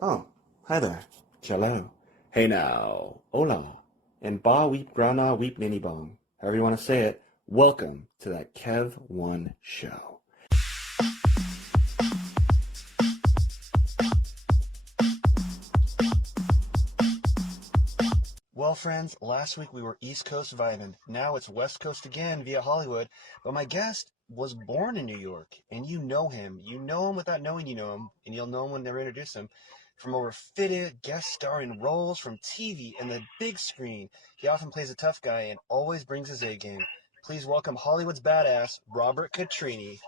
Oh, hi there. Cello. Hey now. Hola. And ba weep grana weep ninny bong. However you want to say it. Welcome to that Kev1 show. Well, friends, last week we were East Coast vibing. Now it's West Coast again via Hollywood. But my guest was born in New York, and you know him. You know him without knowing you know him, and you'll know him when they introduce him. From over fitted guest starring roles from TV and the big screen, he often plays a tough guy and always brings his A game. Please welcome Hollywood's badass, Robert Catrini.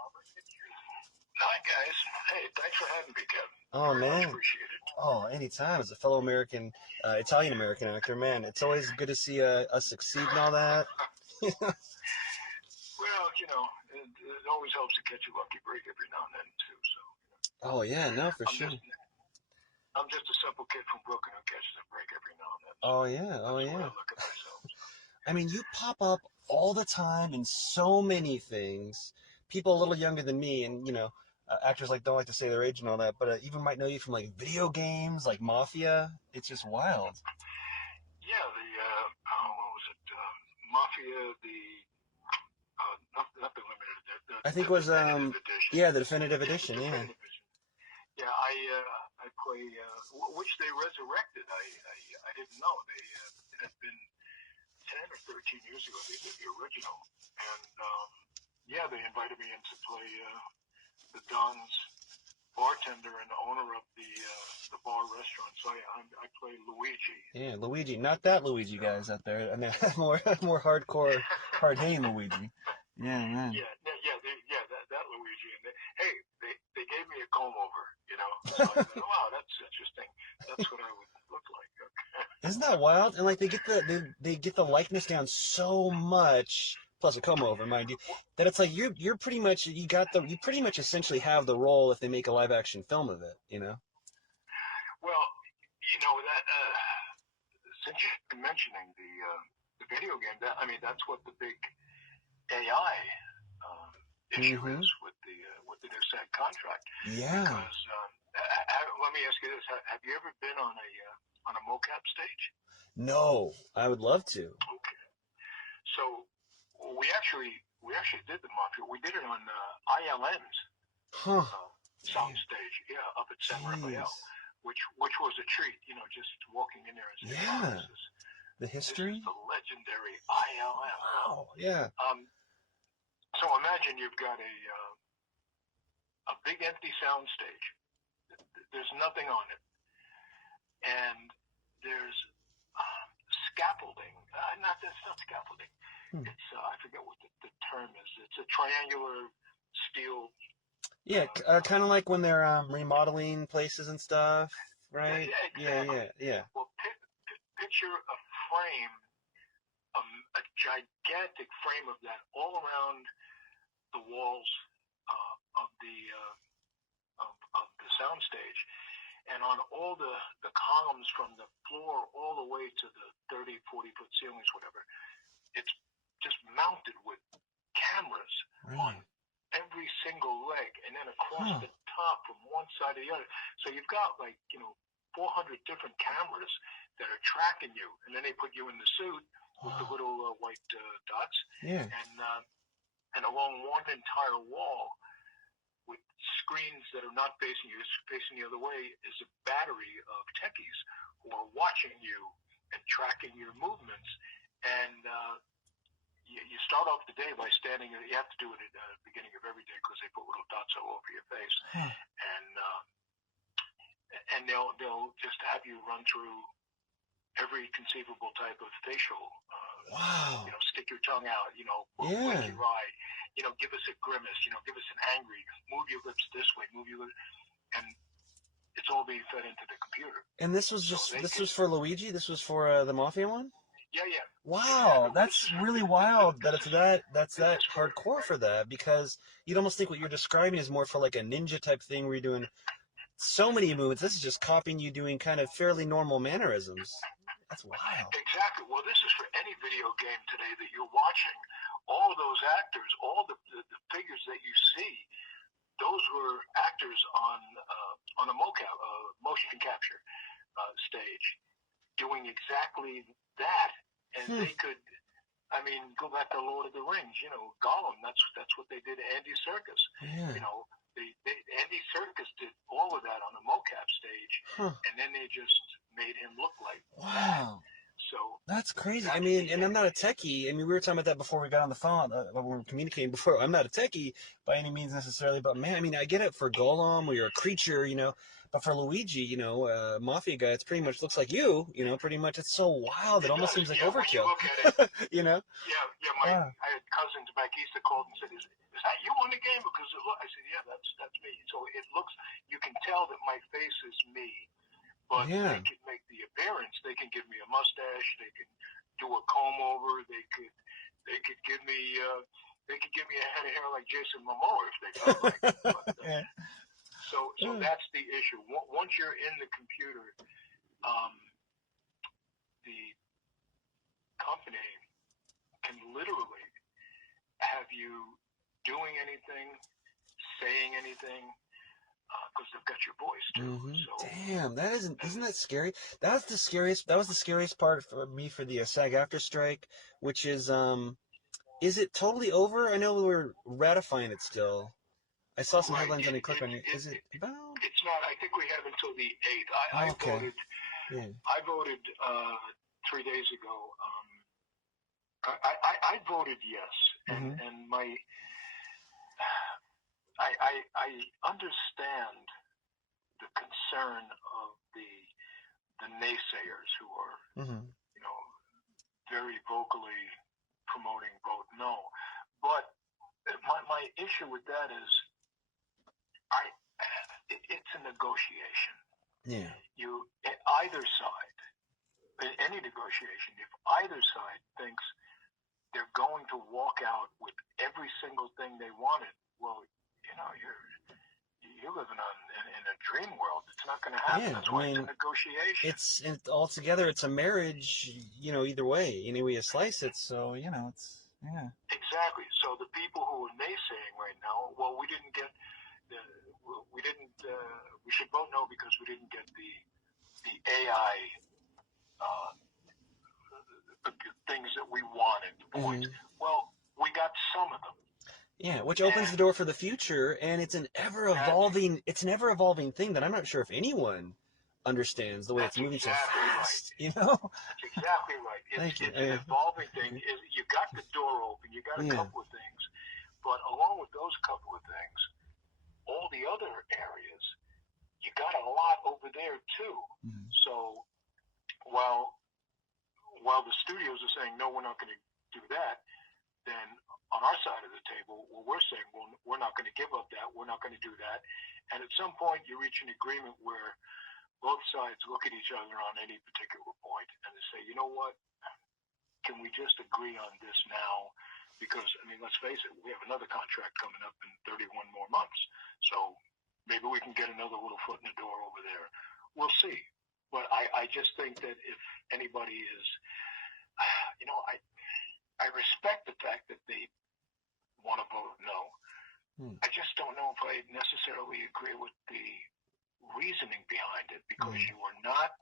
Hi, guys. Hey, thanks for having me, Kevin. Oh, Very much man. appreciated. Oh, anytime. As a fellow American, Italian American actor, man, it's always good to see us succeed and all that. Well, it always helps to catch a lucky break every now and then too. So, Oh, yeah, no, for I'm sure. just I'm just a simple kid from Brooklyn who catches a break every now and then. So Oh, yeah, oh, that's the way yeah. I look at myself. So. I mean, you pop up all the time in so many things. People a little younger than me, and actors don't like to say their age and all that, but even might know you from like video games, like Mafia. It's just wild. Yeah, what was it? Mafia, not the limited, I think the it was definitive edition. yeah, the definitive Yeah, the edition. Yeah. definitive edition. Yeah, I play, which they resurrected. I didn't know it had been 10 or 13 years ago. They did the original, and yeah, they invited me in to play the Don's bartender and owner of the bar restaurant. So I play Luigi. Yeah, Luigi, not that And, Luigi guys out there. I mean, more hardcore, hard hitting Luigi. Yeah, man. yeah, that Luigi. And they gave me a comb over, So I said, oh, wow, that's interesting. That's what I would look like. Okay. Isn't that wild? And like they get the likeness down so much, plus a comb over, mind you, that it's like you're pretty much you pretty much essentially have the role if they make a live action film of it. Well, that since you've been mentioning the video game, that's what the big AI issue Mm-hmm. is with the new SAG contract. Yeah. Because let me ask you this: have you ever been on a mocap stage? No, I would love to. Okay. So we actually did the Mafia. We did it on ILM's Huh. sound Damn. stage, yeah, up at San Rafael, Jeez. which was a treat. Just walking in there and saying, "Wow, Yeah. The this is history. the legendary ILM." Wow. Yeah. So imagine you've got a big empty sound stage. There's nothing on it, and there's scaffolding. That's not scaffolding. It's I forget what the term is. It's a triangular steel. Yeah, kind of like when they're remodeling places and stuff, right? Yeah, Yeah, exactly. yeah, yeah. Well, picture a frame, a gigantic frame of that all around the walls of the soundstage, and on all the columns from the floor all the way to the 30, 40-foot ceilings, whatever. It's just mounted with cameras on every single leg, and then across the top from one side to the other. So you've got 400 different cameras that are tracking you, and then they put you in the suit with the little white dots, Yeah. and along one entire wall with screens that are not facing you, facing the other way, is a battery of techies who are watching you and tracking your movements. And you start off the day by standing. You have to do it at the beginning of every day because they put little dots all over your face, and they'll just have you run through every conceivable type of facial. Wow. Stick your tongue out. Blink your eye. Give us a grimace. Give us an angry. Move your lips this way. Move your lips, and it's all being fed into the computer. And this was for Luigi. This was for the Mafia one. Yeah, yeah. Wow, that's really wild that that's that hardcore for that, because you'd almost think what you're describing is more for like a ninja type thing where you're doing so many movements. This is just copying you doing kind of fairly normal mannerisms. That's wild. Exactly. Well, this is for any video game today that you're watching. All of those actors, all the figures that you see, those were actors on a motion capture stage, doing exactly that, and they could. I mean, go back to Lord of the Rings. You know, Gollum. That's what they did to Andy Serkis. Yeah. You know, Andy Serkis did all of that on the mocap stage, and then they just made him look like that. So that's crazy. I mean, and I'm not a techie. I mean, we were talking about that before we got on the phone. When we were communicating before. I'm not a techie by any means necessarily, but man, I mean, I get it for Gollum, where you're a creature, you know. But for Luigi, you know, mafia guy, it's pretty much looks like you know, pretty much. It's so wild. It almost seems like overkill. When you look at it, you know. Yeah. I had cousins back east that called and said, "Is that you on the game?" Because I said, "Yeah, that's me." So it looks, you can tell that my face is me, but they can make the appearance. They can give me a mustache. They can do a comb over. They could give me a head of hair like Jason Momoa if they felt like it. But, so that's the issue. Once you're in the computer, the company can literally have you doing anything, saying anything, because they've got your voice too. So, damn, isn't that scary? That was the scariest part for me for the SAG-AFTRA strike, which is it totally over? I know we're ratifying it still. I saw some headlines on it. Click on it. Is it about? It's not. I think we have until the 8th. I voted 3 days ago. I voted yes, and I understand the concern of the naysayers who are you know, very vocally promoting vote no, but my issue with that is it's a negotiation. Yeah. Either side, in any negotiation, if either side thinks they're going to walk out with every single thing they wanted, well, you know, you're living in a dream world. It's not going to happen. That's why it's a negotiation. Altogether, it's a marriage. You know, either way, any way you slice it. So you know, it's exactly. So the people who are naysaying right now, well, we didn't get. We should vote no because we didn't get the AI things that we wanted. Points. Well, we got some of them. Yeah, which opens the door for the future, and it's an ever evolving thing that I'm not sure if anyone understands the way it's moving so fast. Right. You know. That's exactly right. It's an evolving thing. You got the door open. You got a couple of things, but along with those couple of things, all the other areas, you got a lot over there too. So while the studios are saying no, we're not going to do that, then on our side of the table, we're saying, well, we're not going to give up that. We're not going to do that. And at some point, you reach an agreement where both sides look at each other on any particular point and they say, you know what? Can we just agree on this now? Because, I mean, let's face it, we have another contract coming up in 31 more months. So maybe we can get another little foot in the door over there. We'll see. But I just think that if anybody is, you know, I respect the fact that they want to vote no. I just don't know if I necessarily agree with the reasoning behind it, because you are not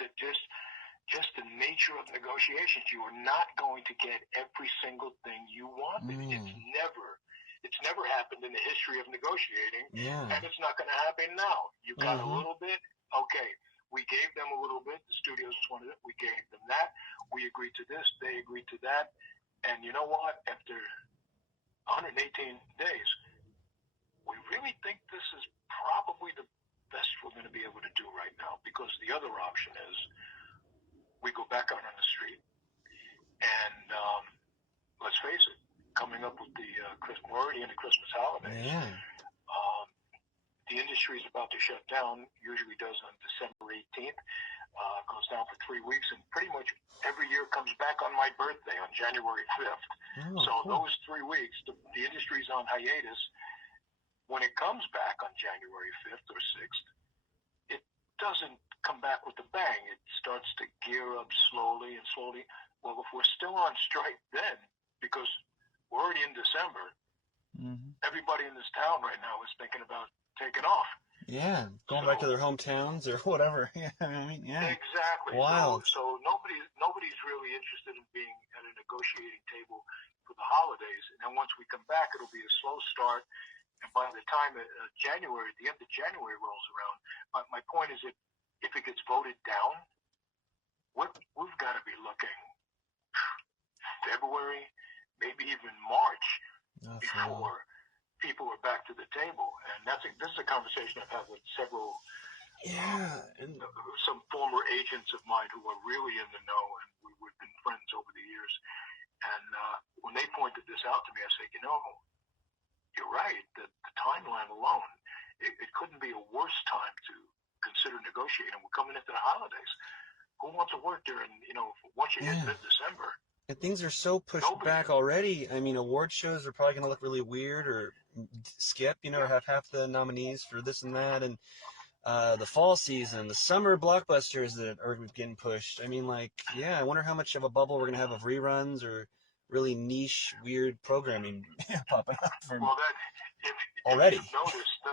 just the nature of negotiations. You are not going to get every single thing you wanted. It's never happened in the history of negotiating, and it's not going to happen now. You got a little bit, okay. We gave them a little bit. The studios wanted it. We gave them that. We agreed to this. They agreed to that. And you know what? After 118 days, we really think this is probably the best we're going to be able to do right now, because the other option is we go back out on the street. And let's face it, coming up with we're already in the Christmas holidays. The industry is about to shut down, usually does on December 18th, goes down for 3 weeks, and pretty much every year comes back on my birthday on January 5th. Those 3 weeks, the industry's on hiatus. When it comes back on January 5th or 6th, it doesn't come back with a bang. It starts to gear up slowly and slowly. Well, if we're still on strike then, because we're already in December, everybody in this town right now is thinking about taking off. Yeah, going back to their hometowns or whatever. Yeah, I mean, yeah. Exactly. Wild. So nobody's really interested in being at a negotiating table for the holidays. And then once we come back, it'll be a slow start. And by the time January, the end of January rolls around, my point is that if it gets voted down, we've got to be looking February, maybe even March, before people are back to the table. And this is a conversation I've had with several, and some former agents of mine who are really in the know, and we've been friends over the years. And when they pointed this out to me, I said, you're right. The timeline alone, it couldn't be a worse time to consider negotiating. We're coming into the holidays. Who wants to work during, once you hit mid-December? And things are so pushed back already. I mean, award shows are probably going to look really weird or skip, or have half the nominees for this and that. And the fall season, the summer blockbusters that are getting pushed. I mean, I wonder how much of a bubble we're going to have of reruns or really niche, weird programming popping up from already. If you've noticed,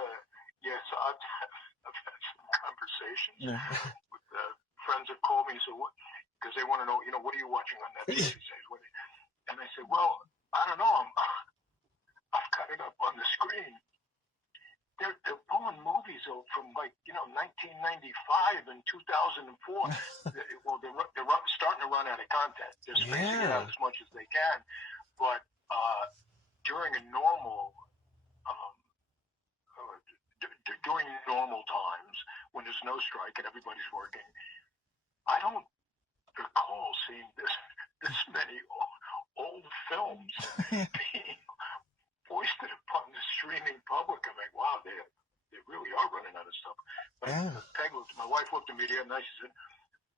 yes, I've had some conversations with friends that call me and say, because they want to know, what are you watching on Netflix these days? And I said, well, I don't know. I've got it up on the screen. They're pulling movies from 1995 and 2004. Well, they're starting to run out of content. They're spacing it out as much as they can. But during normal times when there's no strike and everybody's working, I don't recall seeing this many old films being foisted upon the streaming public. I'm like, wow, they really are running out of stuff. But my wife looked at me the other night. She said,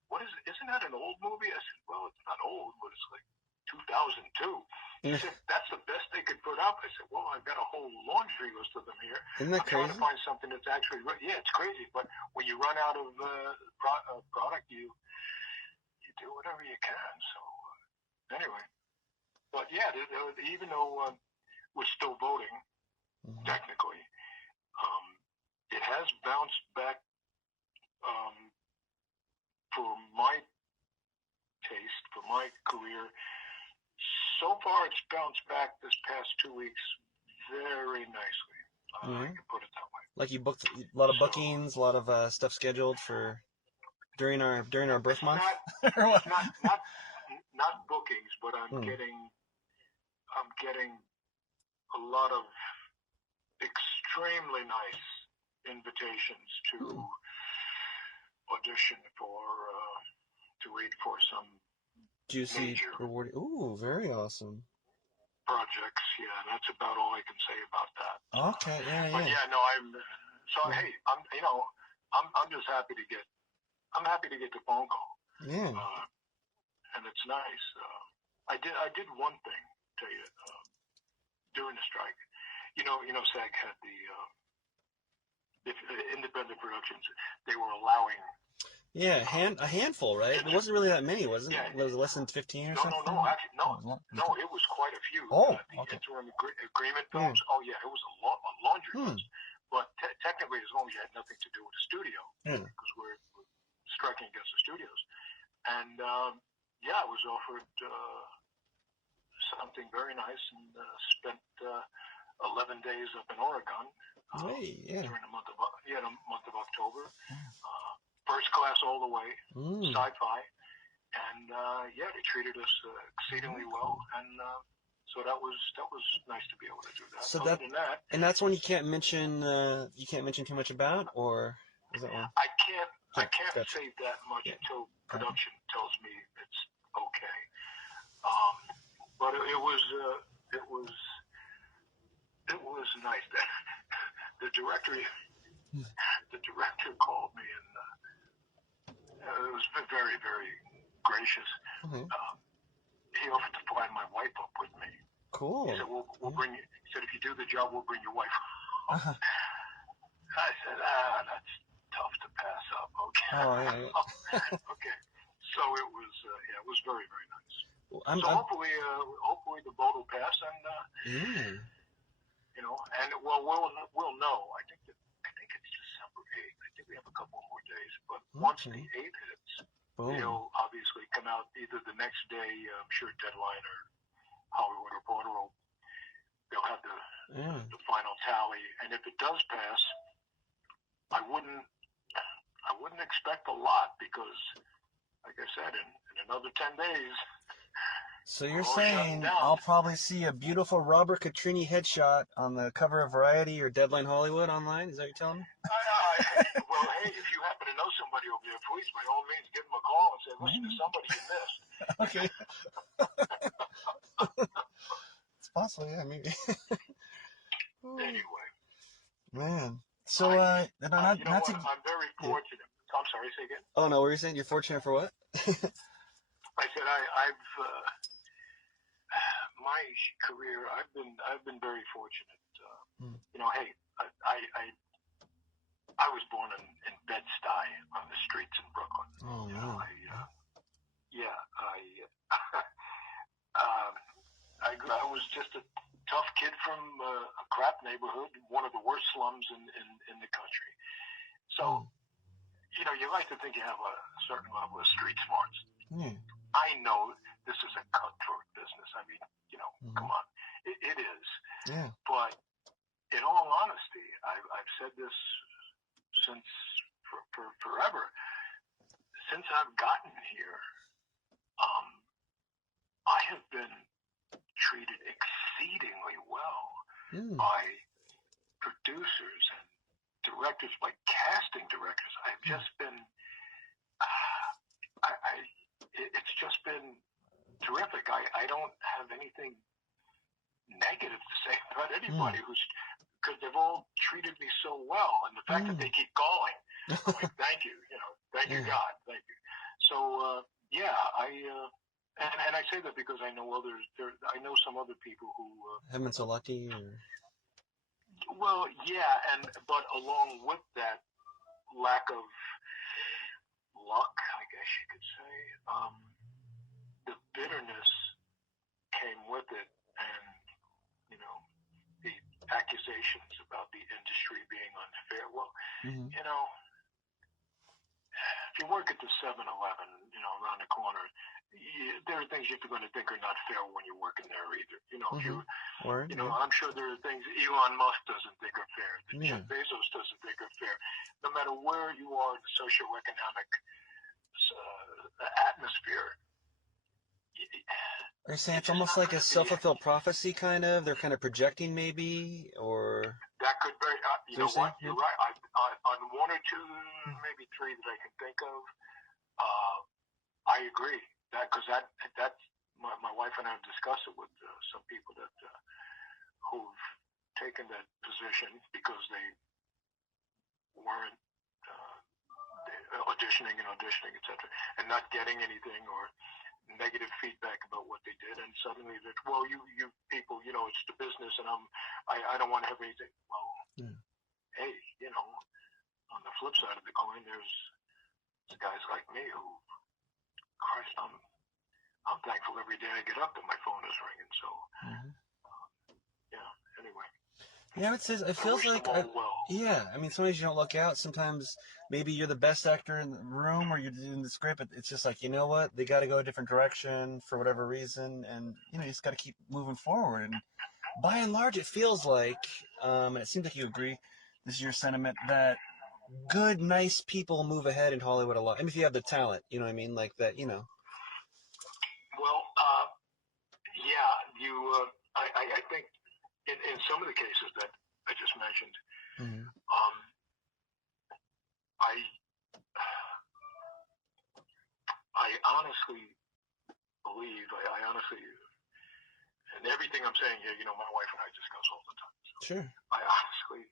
"What is it? Isn't that an old movie?" I said, "Well, it's not old, but it's like 2002." She said, "That's the best they could put up." I said, "Well, I've got a whole laundry list of them here. Isn't that crazy? I'm trying to find something that's actually it's crazy. But when you run out of product, you do whatever you can." So anyway, but even though we're still voting, technically, it has bounced back for my taste, for my career. So far, it's bounced back this past 2 weeks very nicely. I can put it that way. Like you booked a lot of bookings, a lot of stuff scheduled for during our birth month. Not bookings, but I'm getting a lot of extremely nice invitations to audition to read for some juicy, major rewarding. Ooh, very awesome projects. Yeah, that's about all I can say about that. Okay, But no, hey, I'm just happy to get the phone call. Yeah. And it's nice. I did one thing, tell you, during the strike. SAG had the independent productions. They were allowing. Yeah, a handful, right? It wasn't really that many, wasn't it? Was it less than 15 or something? No, actually, no, it was quite a few. Okay. Interim agreement films. Oh yeah, it was a laundry list. But technically, as long as you had nothing to do with the studio, because we're striking against the studios, and I was offered something very nice and spent 11 days up in Oregon during the month of October. First class all the way, sci-fi, and they treated us exceedingly well, and so that was nice to be able to do that. So Other than that, and that's one you can't mention too much about, or is that one? I can't say that much until production tells me it's okay. But it was nice that the director called me and. It was very, very gracious. He offered to fly my wife up with me. Cool. He said, "We'll bring you." He said, "If you do the job, we'll bring your wife." I said, "That's tough to pass up." Okay. Oh, yeah. Okay. So it was very, very nice. Hopefully the vote will pass, and you know, and well, we'll know. I think it's December 8th. I think we have a couple more days, but once the 8th hits, they'll obviously come out either the next day. I'm sure Deadline or Hollywood Reporter they'll have the final tally, and if it does pass, I wouldn't expect a lot because, like I said, in another 10 days. So you're saying I'll probably see a beautiful Robert Catrini headshot on the cover of Variety or Deadline Hollywood online? Is that what you're telling me? Well, hey, if you happen to know somebody over there, please, by all means, give them a call and say, listen to somebody you missed. Okay. It's possible, yeah, maybe. Anyway. Man. So, I'm very fortunate. I'm sorry, say again? Oh, no, what were you saying? You're fortunate for what? I said I've my career. I've been very fortunate. You know, hey, I was born in Bed-Stuy on the streets in Brooklyn. Oh no. You know, I was just a tough kid from a crap neighborhood, one of the worst slums in the country. So, you know, you like to think you have a certain level of street smarts. I know this is a cutthroat business. I mean, you know, come on, it is. Yeah. But in all honesty, I've said this since for forever. Since I've gotten here, I have been treated exceedingly well by producers and directors, by casting directors. I've just been, it's just been terrific. I don't have anything negative to say about anybody because they've all treated me so well, and the fact that they keep calling, I'm like, thank you, thank you God, thank you. So and I say that because I know others. I know some other people who haven't been so lucky. Or... Well, yeah, but along with that lack of luck, I guess you could say, the bitterness came with it, and the accusations about the industry being unfair. Well, you know, if you work at the 7-Eleven, around the corner, there are things you're going to think are not fair when you're working there either. I'm sure there are things Elon Musk doesn't think are fair, that Jeff Bezos doesn't think are fair. No matter where you are in the socioeconomic atmosphere. Are you saying it's almost like a self-fulfilled prophecy, kind of? They're kind of projecting, maybe, or that could very. You know what? You're right. On one or two, maybe three that I can think of, I agree. Because that's my wife and I have discussed it with some people that who've taken that position because they weren't auditioning, etc., and not getting anything or negative feedback about what they did, and suddenly that, well, you people, it's the business, and I don't want to have anything. Well, hey, on the flip side of the coin, there's guys like me who, Christ, I'm thankful every day I get up that my phone is ringing. So, anyway. Yeah, it feels like, I mean, sometimes you don't look out. Sometimes maybe you're the best actor in the room or you're doing the script, but it's just like, you know what? They got to go a different direction for whatever reason, and, you just got to keep moving forward. And by and large, it feels like, and it seems like you agree, this is your sentiment, that good, nice people move ahead in Hollywood a lot. I mean, if you have the talent, you know what I mean? Like that, Well, I think in some of the cases that I just mentioned, I honestly believe, and everything I'm saying here, my wife and I discuss all the time. So sure. I honestly,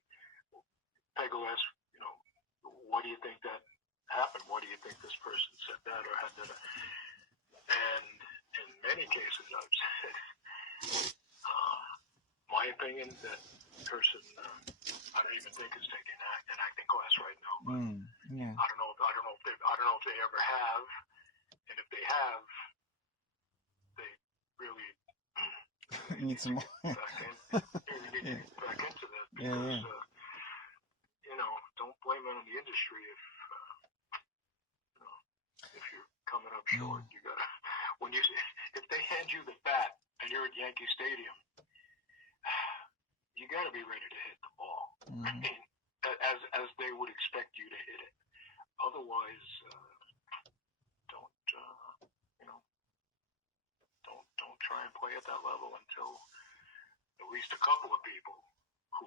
Peg will ask, what do you think that happened? Why do you think this person said that or had that? And in many cases, I've said, my opinion, that person, I don't even think is taking an acting class right now. But I don't know if they ever have, and if they have, they really need some more. back because don't blame it on the industry if you're coming up short. You gotta if they hand you the bat and you're at Yankee Stadium, you got to be ready to hit the ball. I mean, as they would expect you to hit it. Otherwise, don't try and play at that level until at least a couple of people who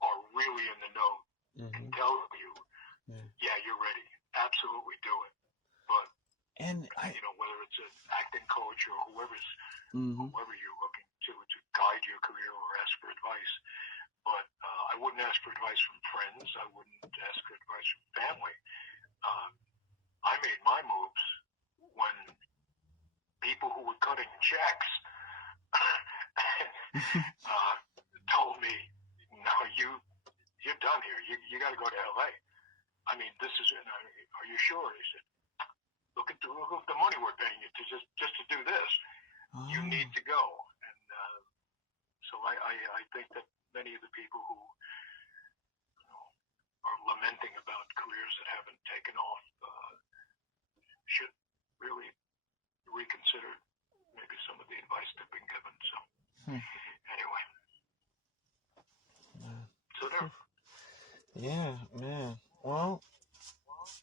are really in the know can tell you, yeah, you're ready. Absolutely do it. But whether it's an acting coach or whoever you're looking to guide your career or ask for advice. But I wouldn't ask for advice from friends. I wouldn't ask for advice from family. I made my moves when people who were cutting checks told me, "No, you're done here. You got to go to L.A." I mean, this is. Are you sure? He said, "Look at the money we're paying you to just to do this. You need to go." And so I think that many of the people who are lamenting about careers that haven't taken off should really reconsider maybe some of the advice they've been given. So anyway, so there. Yeah, man. Well,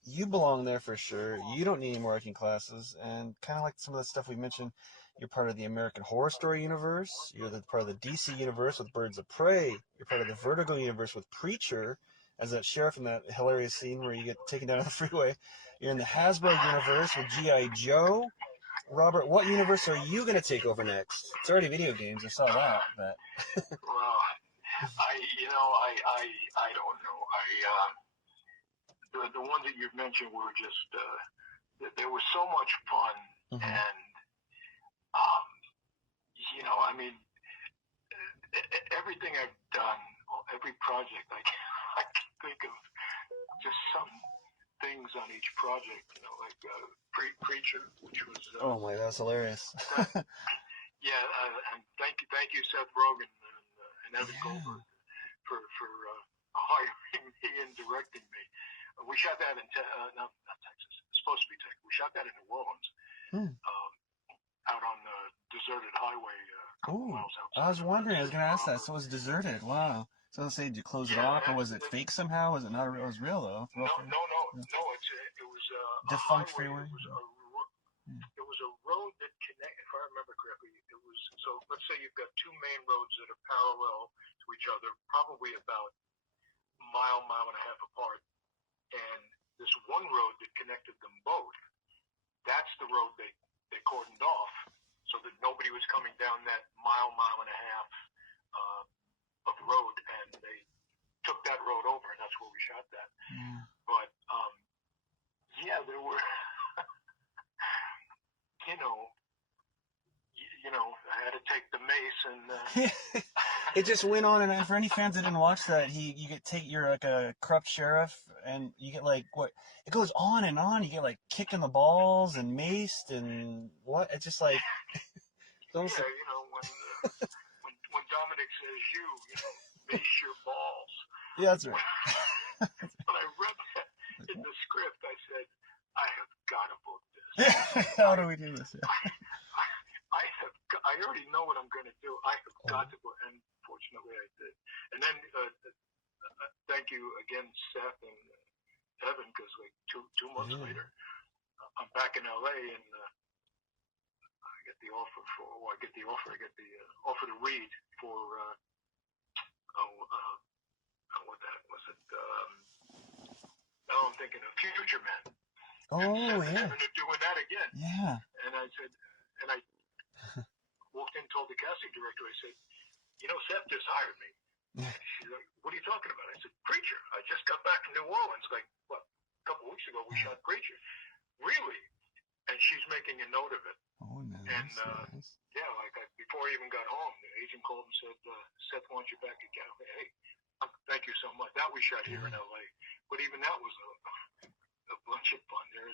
you belong there for sure. You don't need any more acting classes. And kind of like some of the stuff we mentioned, you're part of the American Horror Story universe. You're part of the DC universe with Birds of Prey. You're part of the Vertigo universe with Preacher, as that sheriff in that hilarious scene where you get taken down on the freeway. You're in the Hasbro universe with G.I.Joe. Robert, what universe are you going to take over next? It's already video games. I saw that. But well, I don't know. The ones that you've mentioned were just they were so much fun, and I mean, everything I've done, every project, I can think of just some things on each project, like Preacher, which was oh my, that's hilarious. And thank you, Seth Rogen and Evan Goldberg for hiring me and directing me. We shot that in not Texas. It's supposed to be Texas. We shot that in New Orleans, out on the deserted highway. Miles outside. I was wondering. I was going to ask that. So it was deserted. Wow. So let's say, did you close it off, or was it fake somehow? Was it not? It was real though. No. It was defunct freeway. It was a road that connected. If I remember correctly, it was. So let's say you've got two main roads that are parallel to each other, probably about a mile and a half apart. And this one road that connected them both, that's the road they cordoned off, so that nobody was coming down that mile and a half of road, and they took that road over, and that's where we shot that. But there were, I had to take the mace and. It just went on, and for any fans that didn't watch that, you're like a corrupt sheriff, and you get like what it goes on and on. You get like kicked in the balls and maced and what? It's just like when Dominic says mace your balls. Yeah, that's right. When I read that in the script, I said, I have got to book this. How do we do this? I already know what I'm going to do. I have got to book, and fortunately I did. And then thank you again, Seth and Evan, because like two months later, I'm back in LA, and I get the offer to read for what the heck was it? Now I'm thinking of Future Men. Oh, and they're doing that again. Yeah. And I said, I walked in and told the casting director, I said, Seth just hired me. She's like, what are you talking about? I said, Preacher. I just got back from New Orleans. Like, what, a couple of weeks ago we shot Preacher. Really? And she's making a note of it. Oh, nice. And, before I even got home, the agent called and said, Seth wants you back again. Hey, thank you so much. That we shot here in L.A. But even that was a bunch of fun. There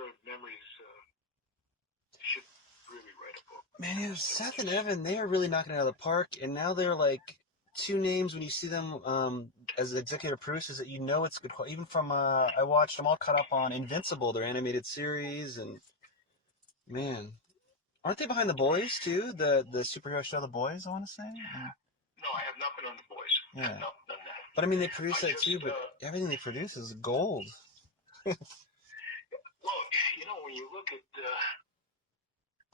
are memories should really write a book. Man, yeah, Seth and Evan, they are really knocking it out of the park, and now they're like two names when you see them as executive producers that you know it's good. Even from I watched them all caught up on Invincible, their animated series, and man, aren't they behind The Boys too? The superhero show The Boys, I want to say. No, I have nothing on The Boys. Yeah, No, none of that. but I mean they produce I that just, too. But everything they produce is gold. well, you know, when you look at,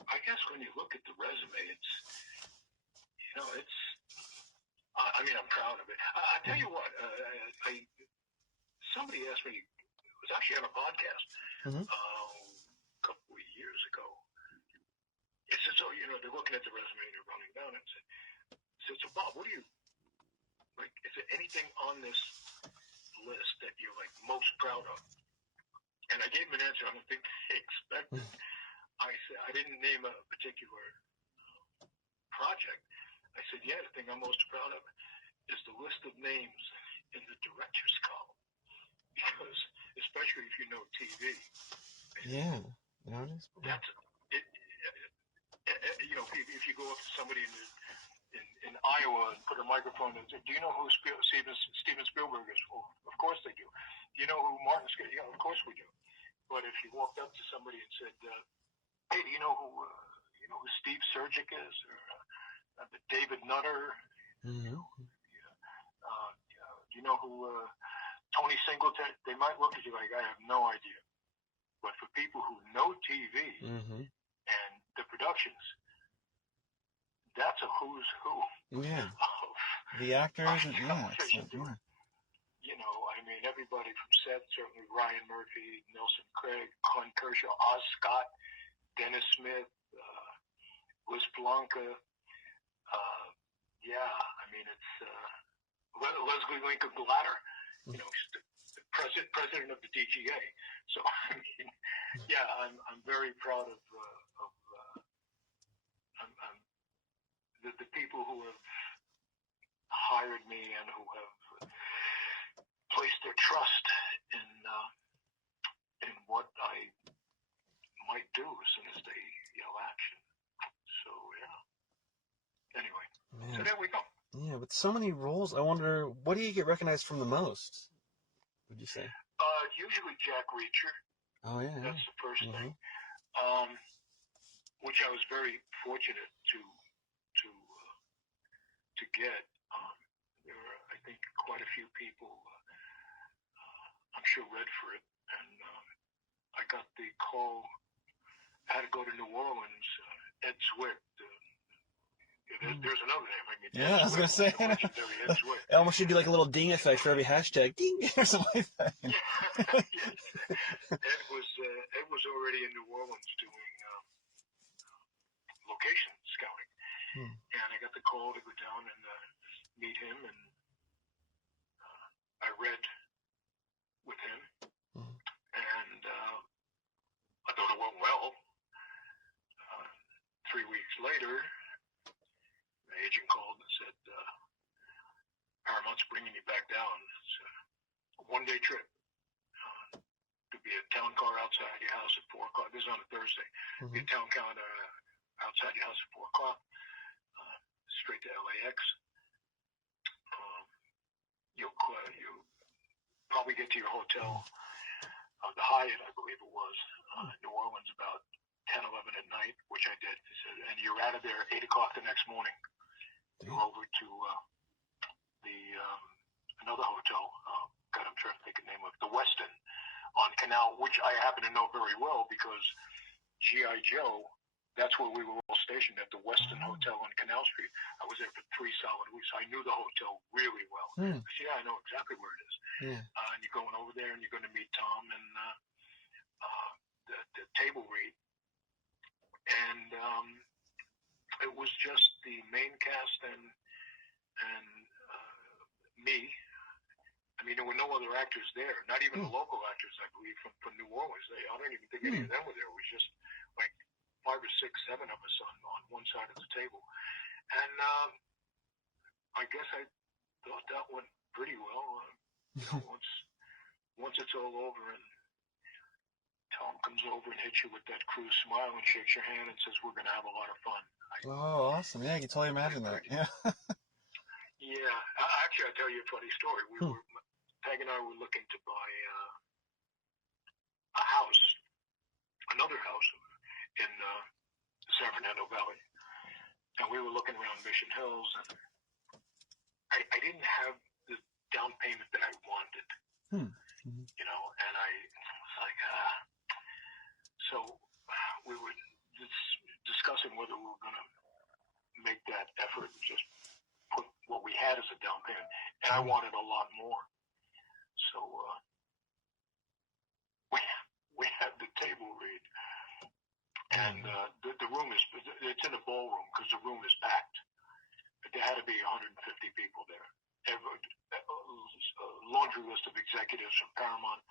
I guess when you look at the resume, it's, you know, it's, I mean, I'm proud of it. I tell you what, somebody asked me, it was actually on a podcast a couple of years ago. It said, so, you know, they're looking at the resume and they're running down and said, so Bob, what do you, like, is there anything on this list that you're, like, most proud of? And I gave him an answer I don't think they expected. I said, I didn't name a particular project. I said, yeah, the thing I'm most proud of is the list of names in the director's column. Because, especially if you know TV. Yeah. That's it. You know, if you go up to somebody in Iowa and put a microphone and say, do you know who Steven Spielberg is? Well, of course they do. Do you know who Martin Scorsese? Yeah, of course we do. But if you walked up to somebody and said, hey, do you know who Steve Surgic is, or David Nutter? mm-hmm. Do you know who Tony Singleton? They might look at you like, I have no idea. But for people who know TV and the productions, that's a who's who. Yeah. Of The actors and You know, I mean, everybody from Seth, certainly Ryan Murphy, Nelson Craig, Con Kershaw, Oz Scott, Dennis Smith, Liz Blanca. Yeah, I mean, it's Leslie Lincoln Blatter. You know, he's the president of the DGA. So I mean, yeah, I'm very proud of the people who have hired me and who have placed their trust in what I might do as soon as they yell action. So yeah. Anyway, so there we go. Yeah, with so many roles, I wonder, what do you get recognized from the most? Would you say? Usually Jack Reacher. Oh yeah. That's the first thing. Which I was very fortunate to get. There were, I think, quite a few people, I'm sure, read for it, and I got the call. I had to go to New Orleans. Ed Zwick. There's another name. I mean, yeah, I was gonna say. I almost should do like a little ding effect for every hashtag, ding or something like that. Yes. Ed was already in New Orleans doing location scouting, and I got the call to go down and meet him, and I read with him, and I thought it went well. 3 weeks later, the agent called and said, Paramount's bringing you back down. It's a one-day trip. To be a town car outside your house at 4 o'clock. This is on a Thursday. Be a town car outside your house at 4 o'clock. Straight to LAX. You'll probably get to your hotel, the Hyatt, I believe it was, New Orleans, about 10, 11 at night, which I did. And you're out of there at 8 o'clock the next morning. You're over to another hotel. God, I'm trying to think of the name of it. The Westin on Canal, which I happen to know very well because G.I.Joe, that's where we were all stationed, at the Westin Hotel on Canal Street. I was there for 3 solid weeks. I knew the hotel really well. I said, yeah, I know exactly where it is. Yeah. And you're going over there and you're going to meet Tom and the table read. And it was just the main cast and me. I mean, there were no other actors there, not even the local actors, I believe, from New Orleans. I don't even think any of them were there. It was just like 5 or 6, 7 of us on one side of the table. And I guess I thought that went pretty well. You know, once it's all over and Tom comes over and hits you with that cruise smile and shakes your hand and says, "We're going to have a lot of fun." Oh, awesome. Yeah, I can totally imagine that. Yeah. Yeah. Actually, I'll tell you a funny story. Peg and I were looking to buy a house, another house in the San Fernando Valley. And we were looking around Mission Hills, and I didn't have the down payment that I wanted, you know, and I was like, so we were discussing whether we were going to make that effort and just put what we had as a down payment, and I wanted a lot more. So we had the table read, and the room it's in a ballroom because the room is packed. There had to be 150 people there. A laundry list of executives from Paramount,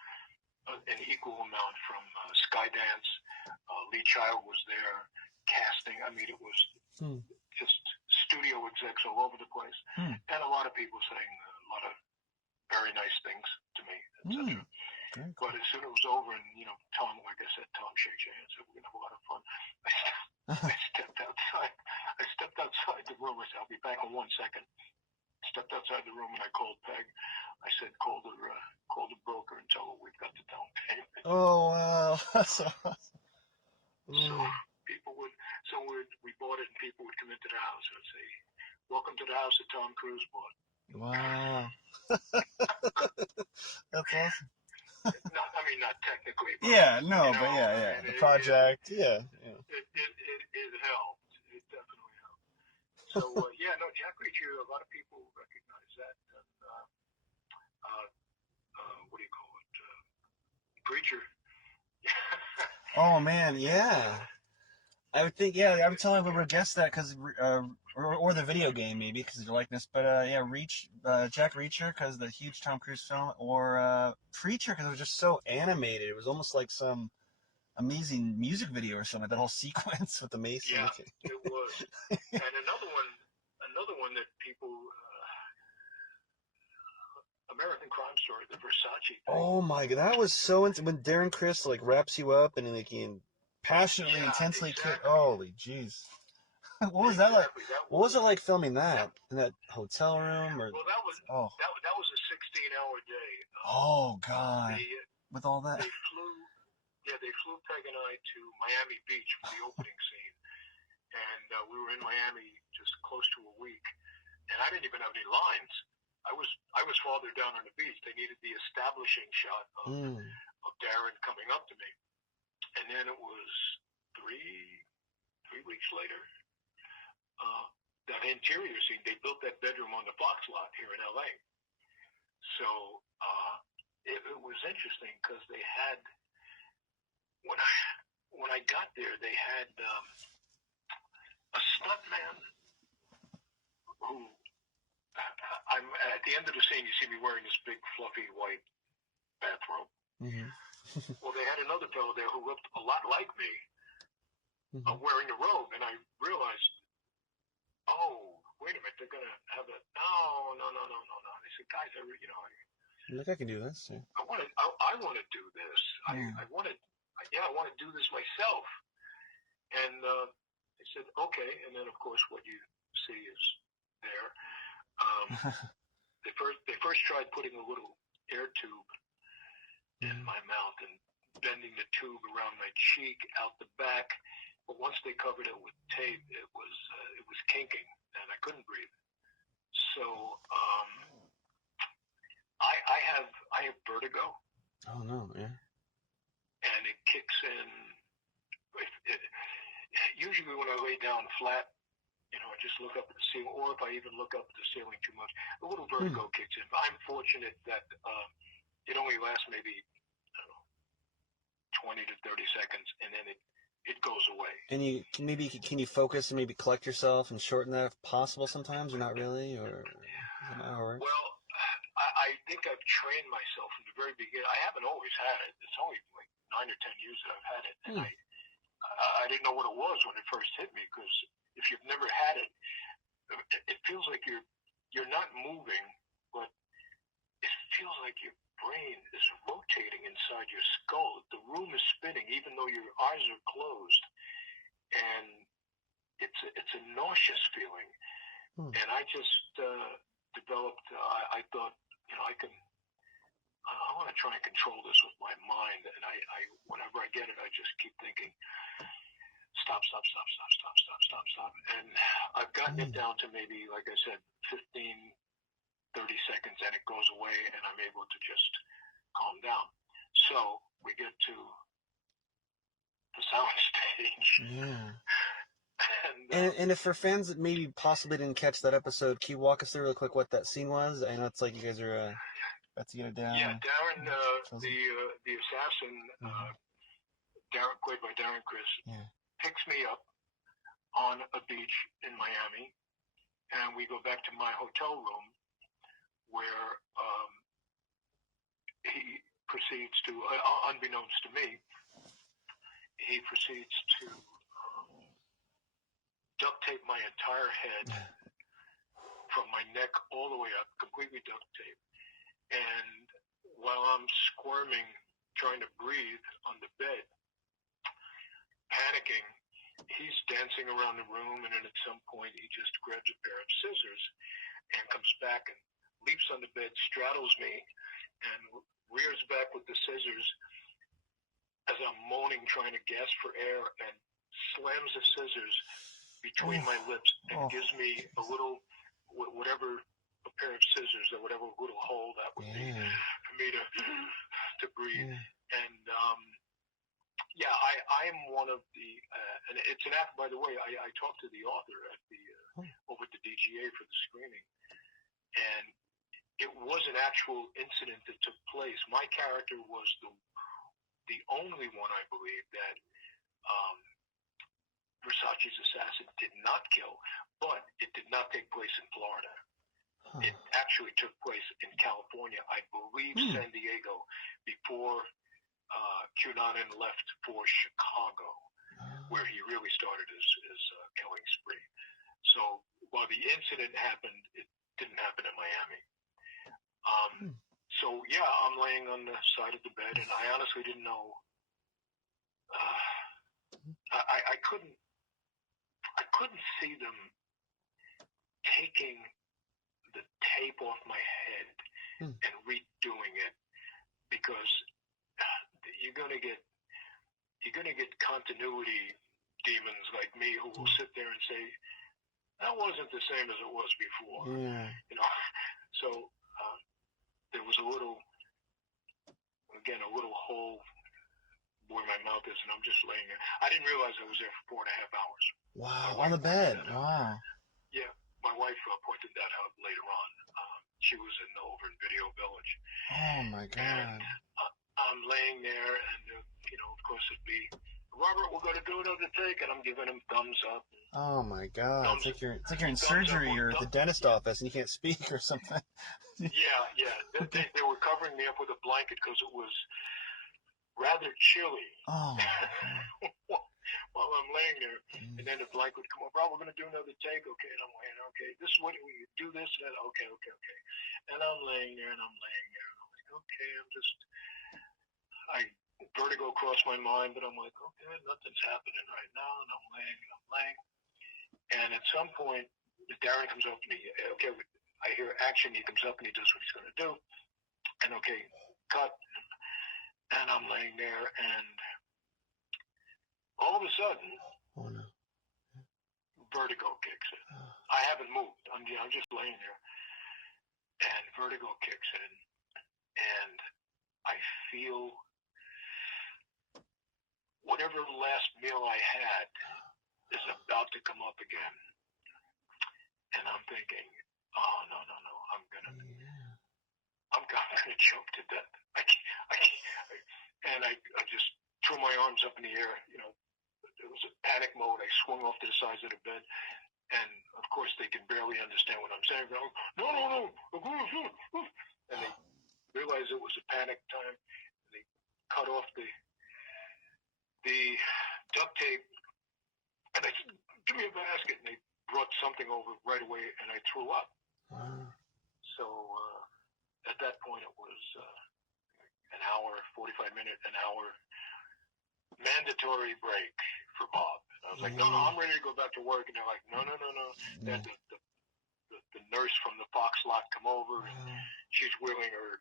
an equal amount from Skydance. Lee Child was there, casting. I mean, it was just studio execs all over the place, and a lot of people saying a lot of very nice things to me, etc. But as soon as it was over, and Tom, like I said, Tom shakes your hand, said we're gonna have a lot of fun. I stepped outside. I stepped outside the room. I said, "I'll be back in 1 second." Stepped outside the room and I called Peg. I said, "Call the broker and tell her we've got the down payment." Oh wow, that's awesome. So we bought it, and people would come into the house and say, "Welcome to the house that Tom Cruise bought." Wow. That's awesome. Not technically. But, yeah, no, but yeah. The project, yeah. It helped. It definitely helped. So Jack Reacher. A lot of people recognize that. What do you call it? Preacher. Oh man, yeah. I would think, I would tell everyone to guess that because, or the video game maybe because of your likeness, but Jack Reacher because the huge Tom Cruise film, or Preacher because it was just so animated. It was almost like some amazing music video or something. That whole sequence with the mace. Yeah, it was. And another one that people, American Crime Story, the Versace thing. Oh my god, that was so when Darren Criss like wraps you up and like passionately, intensely exactly. Holy jeez. What was that like? What was it like filming that in that hotel room? Or well, that was a 16-hour day. Oh god! With all that, they flew Peg and I to Miami Beach for the opening scene, and we were in Miami just close to a week, and I didn't even have any lines. I was farther down on the beach. They needed the establishing shot of Darren coming up to me, and then it was three weeks later. That interior scene, they built that bedroom on the Fox lot here in LA. So it was interesting because they had, when I got there, they had a stuntman who, I'm at the end of the scene, you see me wearing this big fluffy white bathrobe. Well, they had another fellow there who looked a lot like me, wearing a robe, and I realized, oh, wait a minute, they're going to have a, no. They said, guys, I can do this. Yeah. I want to do this. I want to do this myself. And they said, okay. And then, of course, what you see is there. They first tried putting a little air tube in my mouth and bending the tube around my cheek out the back. But once they covered it with tape, it was kinking, and I couldn't breathe. So I have vertigo. Oh no, yeah. And it kicks in. Usually when I lay down flat, I just look up at the ceiling, or if I even look up at the ceiling too much, a little vertigo kicks in. I'm fortunate that it only lasts maybe 20 to 30 seconds, and then it goes away. And can you focus and maybe collect yourself and shorten that if possible sometimes, or not really, or is that not how it works? Well, I think I've trained myself from the very beginning. I haven't always had it. It's only like 9 or 10 years that I've had it, and I didn't know what it was when it first hit me, because if you've never had it, it feels like you're not moving, but it feels like your brain is rotating inside your skull. The room is spinning, even though your eyes are closed, and it's a nauseous feeling. And I just developed. I thought, I want to try and control this with my mind, and I whenever I get it, I just keep thinking, stop, stop, stop, stop, stop, stop, stop, stop. And I've gotten it down to maybe, like I said, 15, 30 seconds, and it goes away, and I'm able to just calm down. So we get to the sound stage. Yeah. And if for fans that maybe possibly didn't catch that episode, can you walk us through real quick what that scene was? I know it's like you guys are about to get it down. Yeah, Darren, the assassin, Darren, played by Darren Criss, picks me up on a beach in Miami, and we go back to my hotel room, where he proceeds to, unbeknownst to me, he proceeds to duct tape my entire head from my neck all the way up, completely duct tape. And while I'm squirming, trying to breathe on the bed, panicking, he's dancing around the room, and then at some point he just grabs a pair of scissors and comes back and leaps on the bed, straddles me, and rears back with the scissors as I'm moaning, trying to gasp for air, and slams the scissors between my lips and gives me a little, whatever, a pair of scissors or whatever little hole that would be for me to breathe. And I am one of the, and it's an act, by the way, I talked to the author at the over at the DGA for the screening, and it was an actual incident that took place. My character was the only one, I believe, that Versace's assassin did not kill, but it did not take place in Florida. It actually took place in California, I believe San Diego, before Cunanan left for Chicago, where he really started his killing spree. So while the incident happened, it didn't happen in Miami. So yeah, I'm laying on the side of the bed, and I honestly didn't know. I couldn't see them taking the tape off my head and redoing it, because you're gonna get continuity demons like me who will sit there and say that wasn't the same as it was before. So there was a little hole where my mouth is, and I'm just laying there. I didn't realize I was there for 4.5 hours. Wow, on the bed. Wow. Yeah, my wife pointed that out later on. She was over in Video Village. Oh my God. And I'm laying there, and of course it'd be, Robert, we're going to do another take, and I'm giving him thumbs up. Oh my God. It's like you're in surgery or at the dentist office and you can't speak or something. Yeah. They were covering me up with a blanket because it was rather chilly. Oh. While I'm laying there, and then the blanket would come up. Rob, we're going to do another take, okay? And I'm laying there, okay. This is what we do, this and that. Okay. And I'm laying there, and I'm like, okay, vertigo crossed my mind, but I'm like, okay, nothing's happening right now, and I'm laying. And at some point, Darren comes up to me. Okay, I hear action. He comes up and he does what he's going to do. And okay, cut. And I'm laying there, and all of a sudden, vertigo kicks in. I haven't moved. I'm just laying there, and vertigo kicks in, and I feel whatever last meal I had is about to come up again. And I'm thinking, oh, no, I'm gonna choke to death. And I just threw my arms up in the air. It was a panic mode. I swung off to the sides of the bed, and of course they can barely understand what I'm saying. No. And they realized it was a panic time. And they cut off the duct tape, and they said, give me a basket, and they brought something over right away, and I threw up. So at that point it was an hour, 45 minutes, an hour mandatory break for Bob. And I was like, no, I'm ready to go back to work. And they're like, no. They had the nurse from the Fox lot come over, and she's wheeling her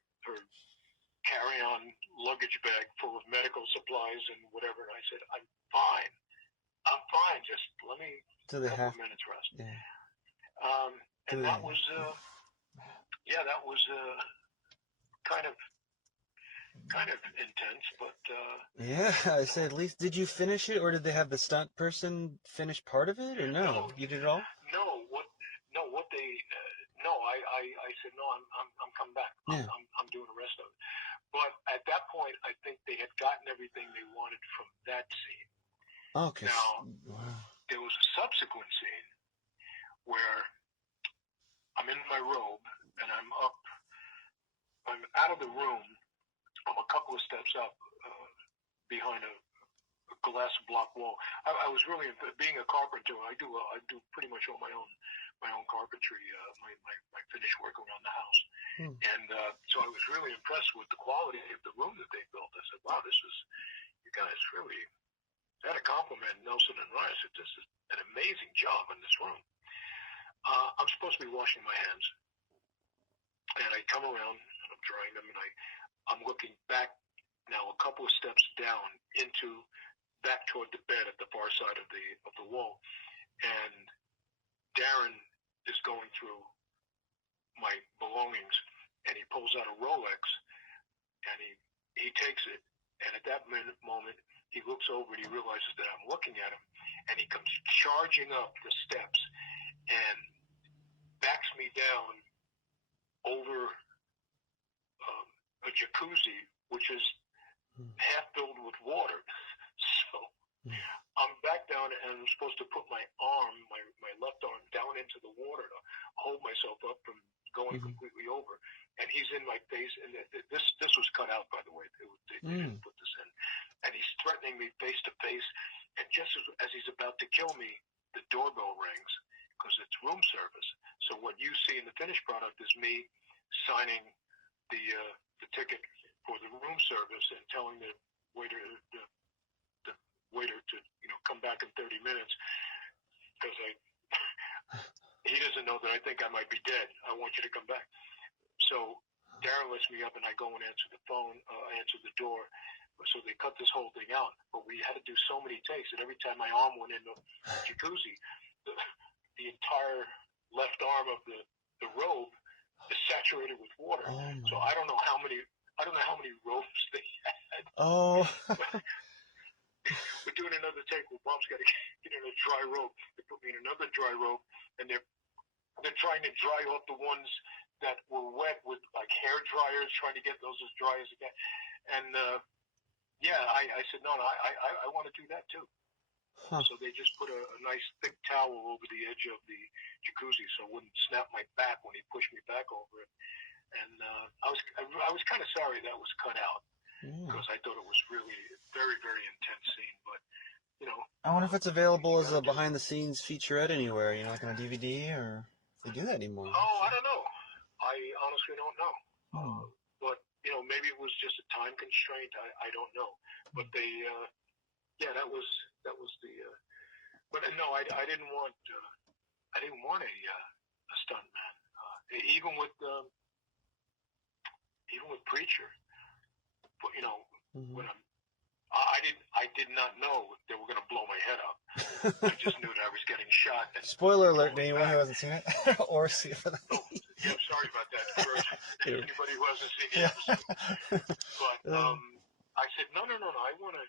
carry-on luggage bag full of medical supplies and whatever. And I said, I'm fine. Just let me a couple of minutes rest. Yeah. And that was, that was kind of intense, but yeah, I say at least. Did you finish it, or did they have the stunt person finish part of it, or no? You did it all? I said no. I'm coming back. Yeah. I'm doing the rest of it. But at that point, I think they had gotten everything they wanted from that scene. Okay. Now, there was a subsequent scene where I'm in my robe and I'm out of the room. I'm a couple of steps up behind a glass block wall. I was really, being a carpenter, I do pretty much all my own carpentry, my finish work around the house. And so I was really impressed with the quality of the room that they built. I said, wow, you guys really had a compliment Nelson and Ryan. I said, this is an amazing job in this room. I'm supposed to be washing my hands. And I come around and I'm drying them, and I'm looking back now a couple of steps down back toward the bed at the far side of the wall. And Darren is going through my belongings, and he pulls out a Rolex, and he takes it, and at that moment he looks over and he realizes that I'm looking at him, and he comes charging up the steps and backs me down over a jacuzzi, which is half filled with water. So I'm back down, and I'm supposed to put my left arm down into the water to hold myself up from going completely over. And he's in my face, and this was cut out, by the way. They didn't put this in. And he's threatening me face to face. And just as he's about to kill me, the doorbell rings, because it's room service. So what you see in the finished product is me signing the ticket for the room service and telling the waiter to come back in 30 minutes, because he doesn't know that I think I might be dead. I want you to come back. So Darren lets me up, and I go and answer the phone, answer the door. So they cut this whole thing out, but we had to do so many takes that every time my arm went in the jacuzzi, the entire left arm of the robe is saturated with water. So I don't know how many ropes they had. We're doing another take where Bob's got to get in a dry rope. They put me in another dry rope, and they're trying to dry off the ones that were wet with like hair dryers, trying to get those as dry as they can. And I said no, I want to do that too. So they just put a nice thick towel over the edge of the jacuzzi so it wouldn't snap my back when he pushed me back over it. And I was kind of sorry that was cut out, because I thought it was really a very, very intense scene. But I wonder if it's available as a behind-the-scenes featurette anywhere, like on a DVD, or if they do that anymore. Oh, I don't know. I honestly don't know. But maybe it was just a time constraint. I don't know. But they, that was the. But no, I didn't want a stuntman. Even with Preacher, but when I did not know they were going to blow my head up. I just knew that I was getting shot. And spoiler alert to anyone who hasn't seen it or seen it for that. Yeah, sorry about that. For anybody who hasn't seen the episode. But I said, no. I want to.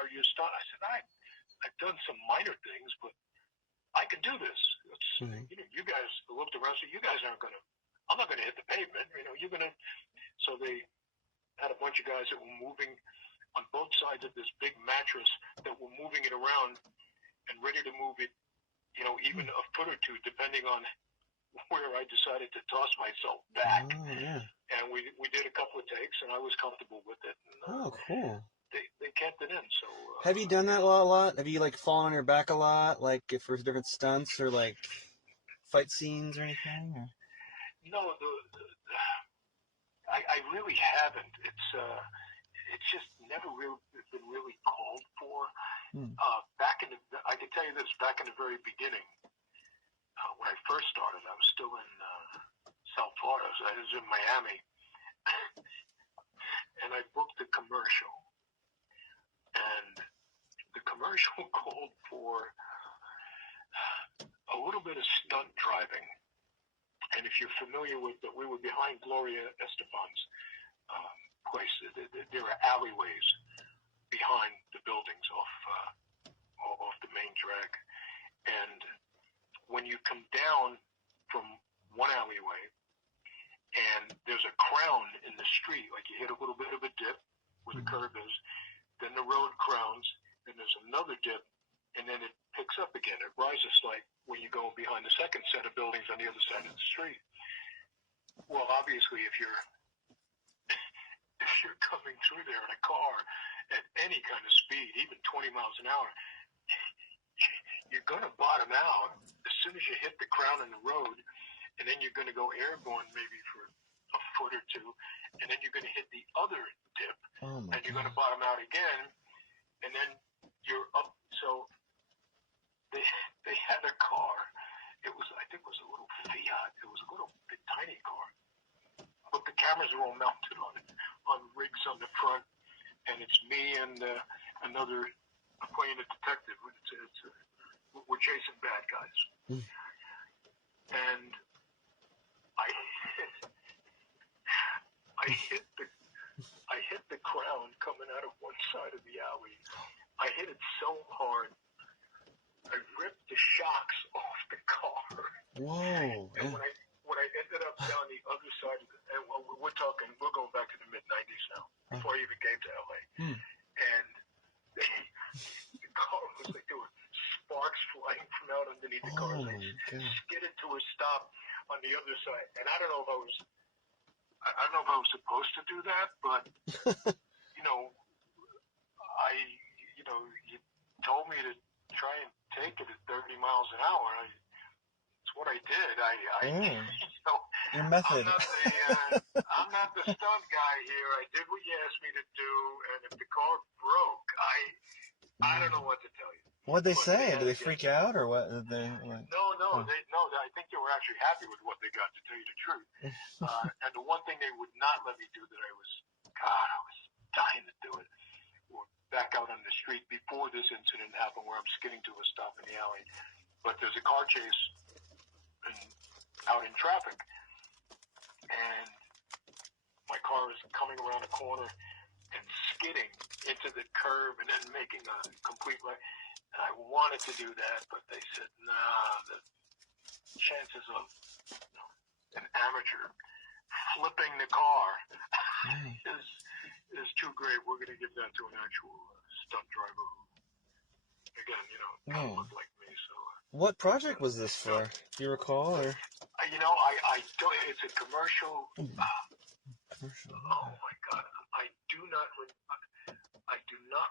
Are you a stunt? I said, I've done some minor things, but I can do this. You guys looked around, so you guys aren't going to. I'm not going to hit the pavement. You're going to. So they had a bunch of guys that were moving on both sides of this big mattress, that were moving it around and ready to move it, even a foot or two, depending on where I decided to toss myself back. And we did a couple of takes, and I was comfortable with it. And, cool. They kept it in. So have you done that a lot? Have you fallen on your back a lot, if for different stunts or fight scenes or anything? Or? No, I really haven't. It's it's just never really been really called for. Hmm. I can tell you this, back in the very beginning, when I first started, I was still in South Florida. I was in Miami, and I booked a commercial, and the commercial called for a little bit of stunt driving. And if you're familiar with it, we were behind Gloria Estefan's place. There are alleyways behind the buildings off the main drag. And when you come down from one alleyway, and there's a crown in the street, like you hit a little bit of a dip where the curb is, then the road crowns, then there's another dip, and then it picks up again. It rises like when you go behind the second set of buildings on the other side of the street. Well, obviously, if you're coming through there in a car at any kind of speed, even 20 miles an hour, you're going to bottom out as soon as you hit the crown in the road, and then you're going to go airborne maybe for a foot or two, and then you're going to hit the other dip, and you're going to bottom out again, and then you're up. So they had a car. I think it was a little Fiat. It was a little tiny car, but the cameras are all mounted on rigs on the front, and it's me and another playing a detective. We're chasing bad guys, and I hit the crown coming out of one side of the alley. I hit it so hard, I ripped the shocks off the car. Whoa! And when I ended up down the other side, and we're going back to the mid-90s now, before I even came to LA. And the car was like there were sparks flying from out underneath the car. I skidded to a stop on the other side, and I don't know if I was supposed to do that, but you told me to try and take it at 30 miles an hour. It's what I did. Your method. I'm not the stunt guy here. I did what you asked me to do, and if the car broke, I don't know what to tell you. What'd they say? Did they freak out or what? No. I think they were actually happy with what they got, to tell you the truth. And the one thing they would not let me do that I was dying to do it. Back out on the street before this incident happened, where I'm skidding to a stop in the alley, but there's a car chase out in traffic, and my car is coming around a corner and skidding into the curb and then making a complete right. And I wanted to do that, but they said, nah, the chances of an amateur flipping the car is too great. We're going to give that to an actual stunt driver who, again, kind of looked like me. So. What project was this for? Do you recall? Or? I don't. It's a commercial. Commercial. Oh my God, I do not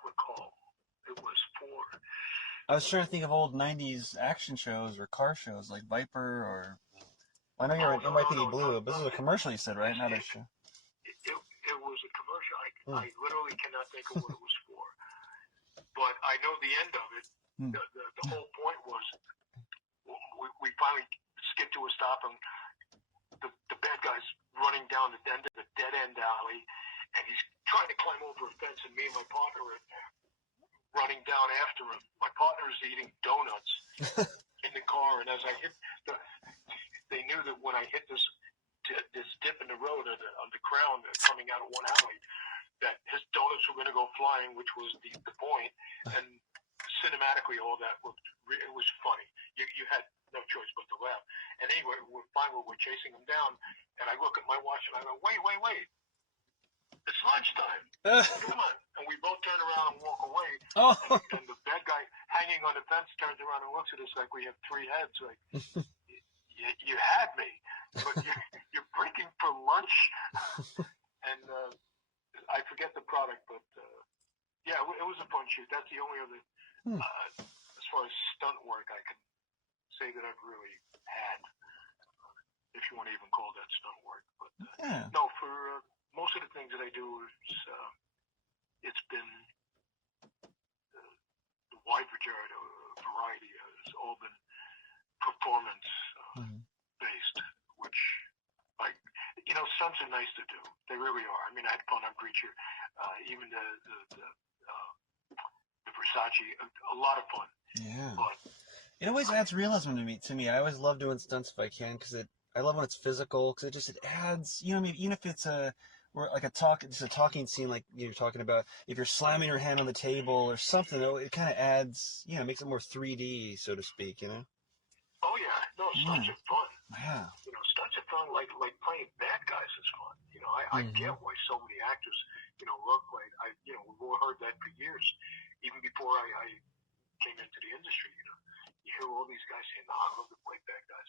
recall. It was for. I was trying to think of old '90s action shows or car shows like Viper or. I know you're in NYPD Blue, but this is a commercial you said, right? Not a show. It was a commercial. I literally cannot think of what it was for, but I know the end of it. The whole point was we finally skid to a stop, and the bad guy's running down the dead end alley, and he's trying to climb over a fence, and me and my partner are running down after him. My partner is eating donuts in the car, and as I hit they knew that when I hit this dip in the road on the crown coming out of one alley, that his donuts were going to go flying, which was the point. And cinematically, all that it was funny. You had no choice but to laugh. And anyway, we're chasing him down, and I look at my watch and I go, wait. It's lunchtime. Come on. And we both turn around and walk away. And the bad guy hanging on the fence turns around and looks at us like we have three heads. Like, you had me, but you're breaking for lunch. And I forget the product, but yeah, it was a fun shoot. That's the only other, as far as stunt work, I can say that I've really had, if you want to even call that stunt work. But no, for most of the things that I do is it's been the wide variety has all been performance based, which stunts are nice to do. They really are. I mean, I had fun on Preacher, even the Versace, a lot of fun. Yeah. But it always adds realism to me. I always love doing stunts if I can, because I love when it's physical, because it adds, I mean, even if it's like just a talking scene like you're talking about, if you're slamming your hand on the table or something, it kind of adds, makes it more 3D, so to speak, Oh yeah, no, stunts are fun. Yeah. Stunts are fun. Like playing bad guys is fun. I get why so many actors, love playing. We've all heard that for years, even before I came into the industry. You hear all these guys saying, "No, I love to play bad guys."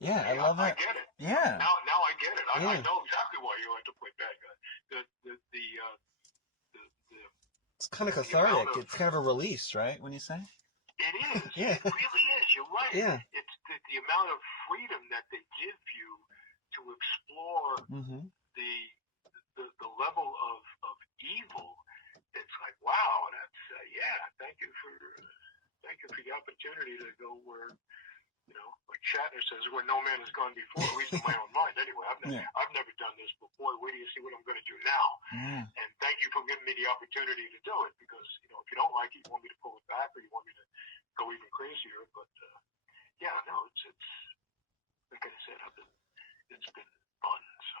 Yeah, hey, I love it. I get it. Yeah. Now I get it. I know exactly why you like to play bad guys. It's kind of cathartic. It's kind of a release, right? When you say. It is. Yeah. It really is. You're right. Yeah. It's the amount of freedom that they give you to explore the level of evil. It's like, wow, that's thank you for the opportunity to go where, like Shatner says, where no man has gone before, at least in my own mind anyway. I've never done this before. Wait till you see what I'm going to do now. Yeah. And thank you for giving me the opportunity to do it, because if you don't like it, you want me to pull it back, or you want me to go even crazier. But it's like I said, it's been fun. So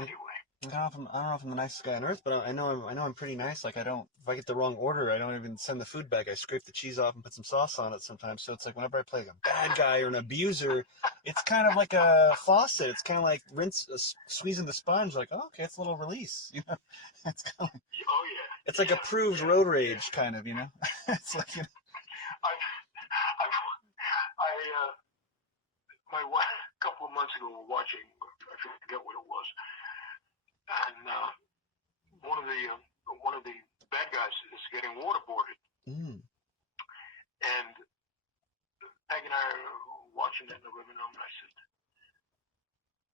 anyway. I don't know if I'm the nicest guy on earth, but I know I'm pretty nice. Like, if I get the wrong order, I don't even send the food back. I scrape the cheese off and put some sauce on it sometimes. So it's like whenever I play a bad guy or an abuser, it's kind of like a faucet. It's kind of like squeezing the sponge. Like, oh, okay, it's a little release. It's kind of like, oh yeah, it's like approved road rage, kind of. It's like. My wife, a couple of months ago, we were watching, I forget what it was, and one of the bad guys is getting waterboarded. And Peg and I are watching it in the living room, and I said,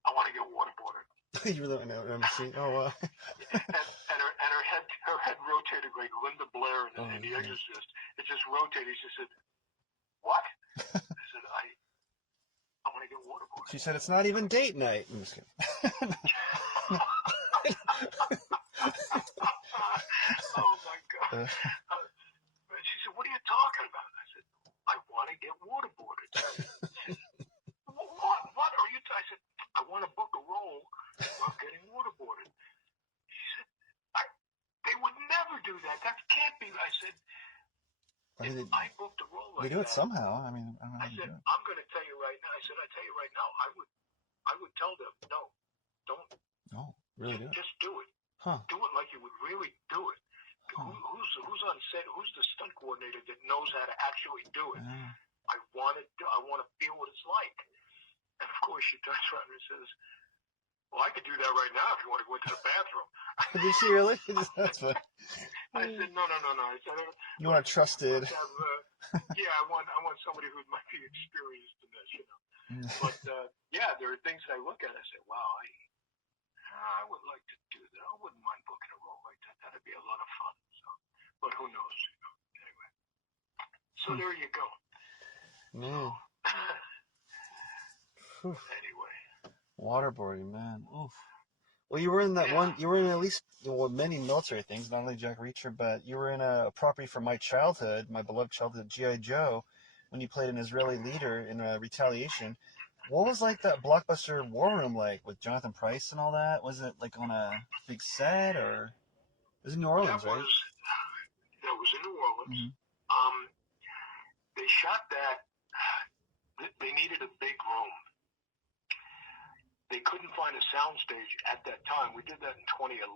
I want to get waterboarded. You really know what I'm seeing? Oh, wow. and her head rotated like Linda Blair in The Exorcist. It just rotated. She said, what? I said, I want to get waterboarded. She said, it's not even date night. I'm just kidding. Oh my God. She said, what are you talking about? I said, I want to get waterboarded. What are you I said, I want to book a role while getting waterboarded. She said, they would never do that. That can't be. I said, I booked a role like that. They do it somehow. I mean, I don't know how I to said, do it. I'm going to tell you right now. I said, I tell you right now, I would tell them, no, don't. No, really do it. Just do it. Huh. Do it like you would really do it. Huh. Who's on set? Who's the stunt coordinator that knows how to actually do it? I want to feel what it's like. And of course, she turns around and says, well, I could do that right now if you want to go into the bathroom. Did she really? That's funny. I said, no. I said, you want a trusted. I want somebody who might be experienced in this, But, there are things that I look at and I say, wow, I would like to do that. I wouldn't mind booking a role like that. That'd be a lot of fun. So, but who knows, Anyway. So there you go. Man. Anyway. Waterboarding, man. Oof. Well, you were in that one. You were in at least many military things, not only Jack Reacher, but you were in a property from my childhood, my beloved childhood, G.I. Joe, when you played an Israeli leader in Retaliation. What was like that blockbuster war room like with Jonathan Pryce and all that? Was it like on a big set, or it was in New Orleans, right? That was in New Orleans. They shot that. They needed a big room. They couldn't find a soundstage at that time. We did that in 2011.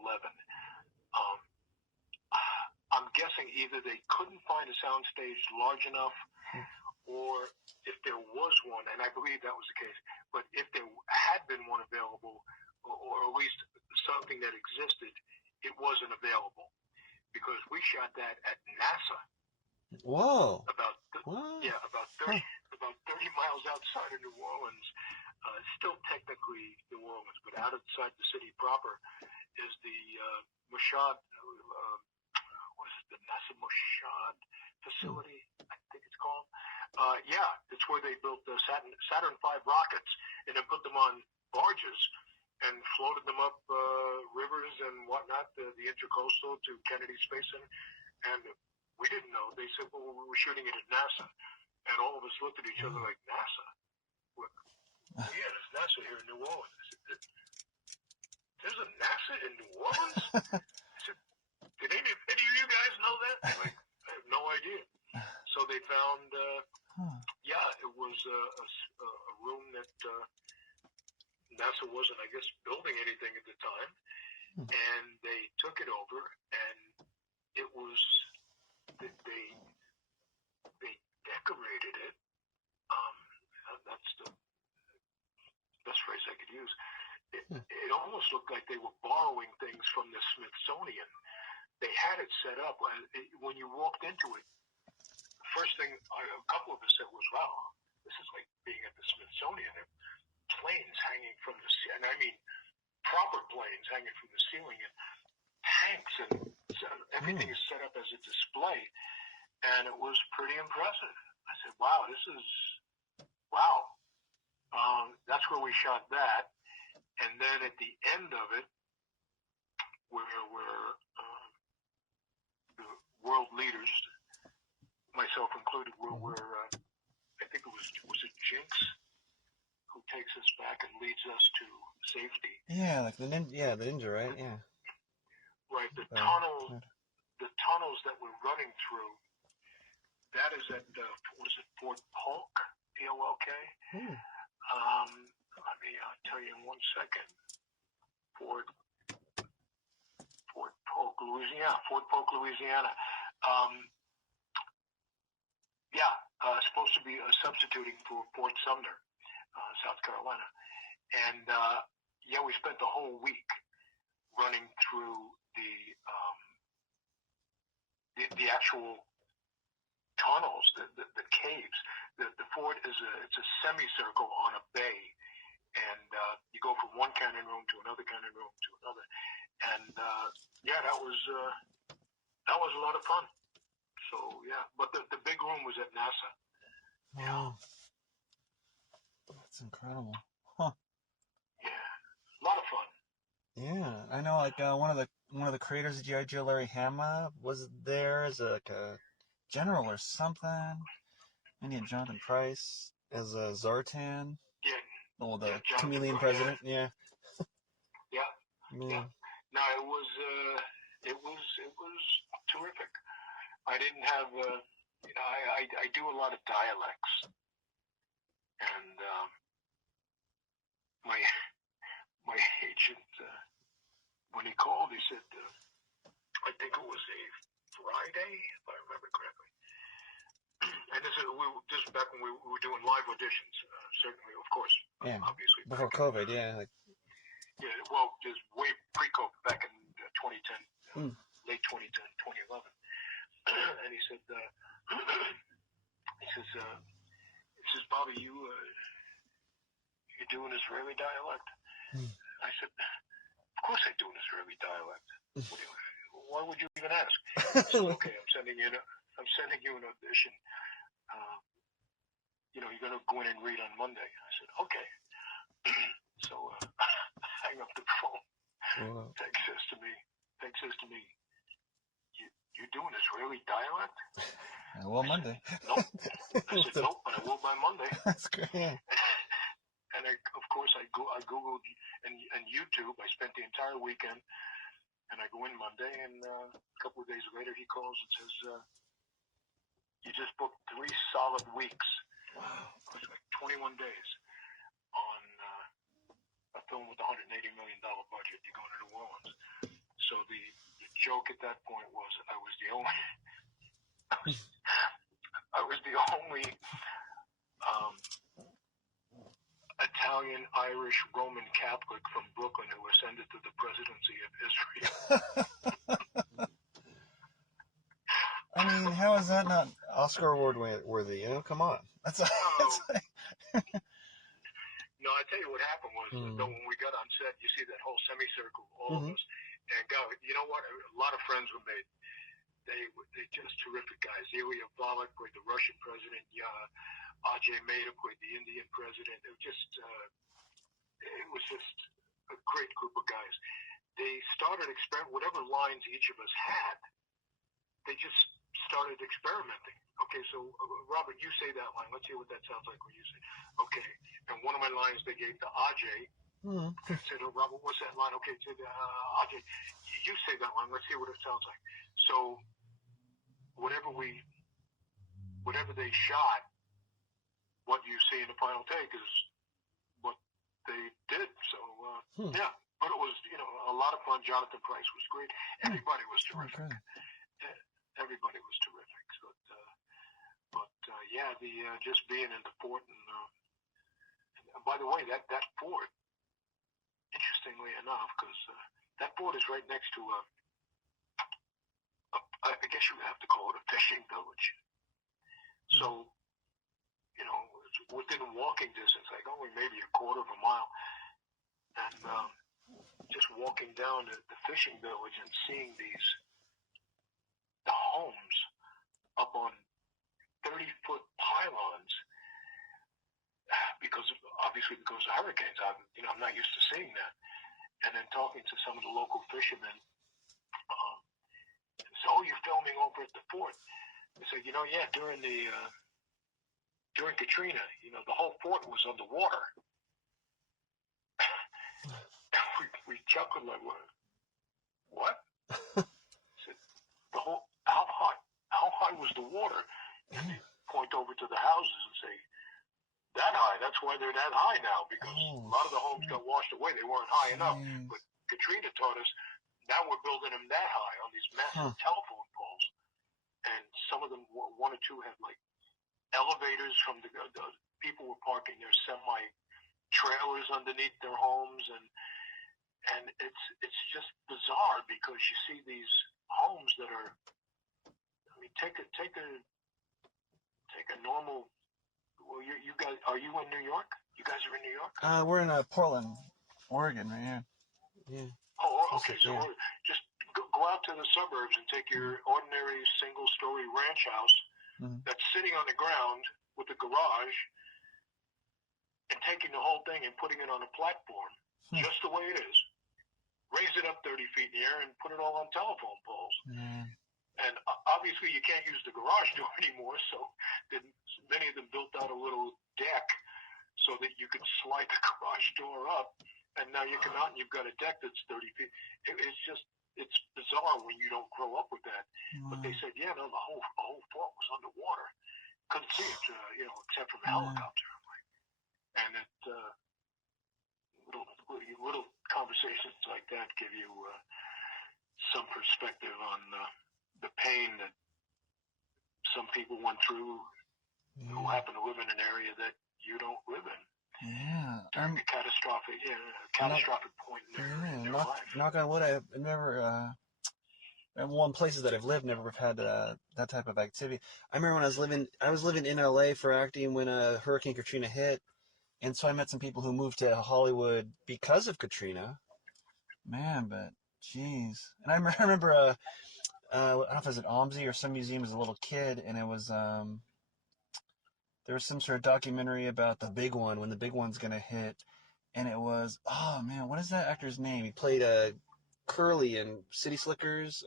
I'm guessing either they couldn't find a soundstage large enough, or if there was one, and I believe that was the case, but if there had been one available, or at least something that existed, it wasn't available, because we shot that at NASA. Whoa. About 30 miles outside of New Orleans. Still technically New Orleans, but outside the city proper is the Mossad the NASA Mossad facility, I think it's called. Yeah, it's where they built the Saturn V rockets and then put them on barges and floated them up rivers and whatnot, the Intercoastal to Kennedy Space Center. And we didn't know. They said, well, we were shooting it at NASA. And all of us looked at each other like, NASA? Well, yeah, there's NASA here in New Orleans. I said, there's a NASA in New Orleans? I said, did any of you guys know that? They're like, I have no idea. So they found, it was a room that NASA wasn't, I guess, building anything at the time. And they took it over, and it was, they decorated it. That's the best phrase I could use. It almost looked like they were borrowing things from the Smithsonian. They had it set up. When you walked into it, the first thing a couple of us said was, wow, this is like being at the Smithsonian. There are planes hanging from the ceiling, and I mean proper planes hanging from the ceiling, and tanks, and everything is set up as a display. And it was pretty impressive. I said, wow, wow. That's where we shot that. And then at the end of it, where the world leaders, myself included, I think it was it Jinx who takes us back and leads us to safety. Yeah, like the ninja, right? Yeah. Right. The tunnels that we're running through, that is at Fort Polk, P-O-L-K. Let me tell you in 1 second. Fort Polk, Louisiana. Fort Polk, Louisiana. Supposed to be substituting for Fort Sumner, South Carolina. And we spent the whole week running through the actual tunnels, the caves. The fort it's a semicircle on a bay, and you go from one cannon room to another cannon room to another, and that was a lot of fun. So but the big room was at NASA. Wow, that's incredible. Huh? Yeah, a lot of fun. Yeah, I know. Like one of the creators of G.I.Joe, Larry Hama, was there as a general or something. And you had Jonathan Pryce as a Zartan. Yeah. Oh, the chameleon president. Yeah. Yeah. Man. Yeah. No, it was terrific. I didn't have I do a lot of dialects, and my agent when he called, he said, I think it was a Friday, if I remember correctly. And this is back when we were doing live auditions, certainly, of course, obviously. Before COVID, yeah. Yeah, well, just way pre-COVID, back in 2010, late 2010, 2011. And he said, Bobby, you do an Israeli dialect? I said, of course I do an Israeli dialect. Why would you even ask? He said, okay, I'm sending you an audition. You're going to go in and read on Monday. I said, okay. So hang up the phone. Wow. Tex says to me, you do an Israeli dialect? I will Monday. Nope. I said, nope, but I will by Monday. That's great. Yeah. And of course, I Googled and YouTube. I spent the entire weekend, and I go in Monday, and a couple of days later, he calls and says, you just booked 3 solid weeks. Wow. It was like 21 days on a film with a $180 million budget. You're going to New Orleans. So the joke at that point was I was the only Italian, Irish, Roman Catholic from Brooklyn who ascended to the presidency of Israel. I mean, how is that not Oscar award worthy? Come on. That's No, I tell you what happened was, though, when we got on set, you see that whole semicircle, all of us, and go. You know what? A lot of friends were made. they're just terrific guys. Ilya Valak played the Russian president. Ajay Mehta played the Indian president. It was just a great group of guys. They started whatever lines each of us had. They just started experimenting. Okay, so Robert, you say that line. Let's hear what that sounds like when you say. Okay, and one of my lines they gave to Ajay. I said, "Oh, Robert, what's that line?" Okay, said Ajay, you say that line. Let's hear what it sounds like. So whatever they shot, what you see in the final take is what they did. So yeah, but it was a lot of fun. Jonathan Price was great. Everybody was terrific. Everybody was terrific. So, but yeah, the just being in the fort and by the way, that fort, interestingly enough, because that fort is right next to I guess you would have to call it a fishing village. So, it's within walking distance, like only maybe a quarter of a mile, and just walking down the fishing village and seeing the homes up on 30-foot pylons, because of hurricanes. I'm not used to seeing that. And then talking to some of the local fishermen, so you're filming over at the fort. I said, yeah, during Katrina, the whole fort was underwater. we chuckled like, what? I said, how high was the water? And they point over to the houses and say, that high. That's why they're that high now, because a lot of the homes got washed away. They weren't high enough. But Katrina taught us, now we're building them that high on these massive telephone poles. And some of them, one or two, had like elevators from the people were parking their semi-trailers underneath their homes. And it's just bizarre, because you see these homes that are, take a normal. Well, you guys, are you in New York? You guys are in New York? We're in Portland, Oregon, right here. Yeah. Oh, okay. So just go out to the suburbs and take your ordinary single-story ranch house that's sitting on the ground with a garage, and taking the whole thing and putting it on a platform, just the way it is. Raise it up 30 feet in the air and put it all on telephone poles. And obviously you can't use the garage door anymore, so many of them built out a little deck so that you could slide the garage door up, and now you come out and you've got a deck that's 30 feet. It's bizarre when you don't grow up with that. But they said, the whole fort was underwater. Couldn't see it, except from a helicopter. And little conversations like that give you some perspective on the pain that some people went through who happen to live in an area that you don't live in. Yeah. During a catastrophic point in their life. Knock on wood, I've never, one places that I've lived never have had that type of activity. I remember when I was living in LA for acting when Hurricane Katrina hit, and so I met some people who moved to Hollywood because of Katrina. Man, but jeez. And I remember I don't know if it was at OMSI or some museum as a little kid, and it was there was some sort of documentary about the big one, when the big one's gonna hit, and it was, oh man, what is that actor's name? He played Curly in City Slickers.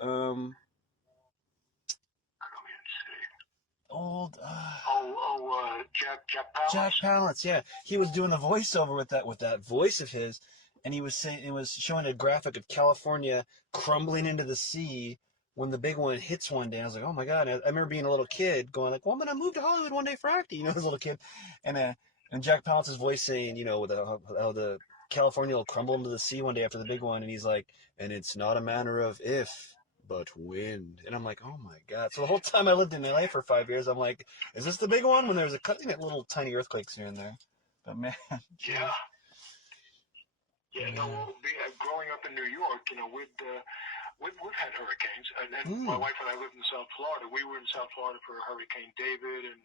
Jack Palance. Jack Palance, yeah, he was doing the voiceover with that voice of his, and he was saying, it was showing a graphic of California crumbling into the sea when the big one hits one day. I was like, oh my god! I remember being a little kid going like, well, I'm gonna move to Hollywood one day for acting, as a little kid, and Jack Palance's voice saying, with how the California will crumble into the sea one day after the big one, and he's like, and it's not a matter of if, but when. And I'm like, oh my god! So the whole time I lived in LA for 5 years, I'm like, is this the big one? When there's little tiny earthquakes here and there, but man, geez. Growing up in New York, we've had hurricanes, and then my wife and I lived in South Florida. We were in South Florida for Hurricane David and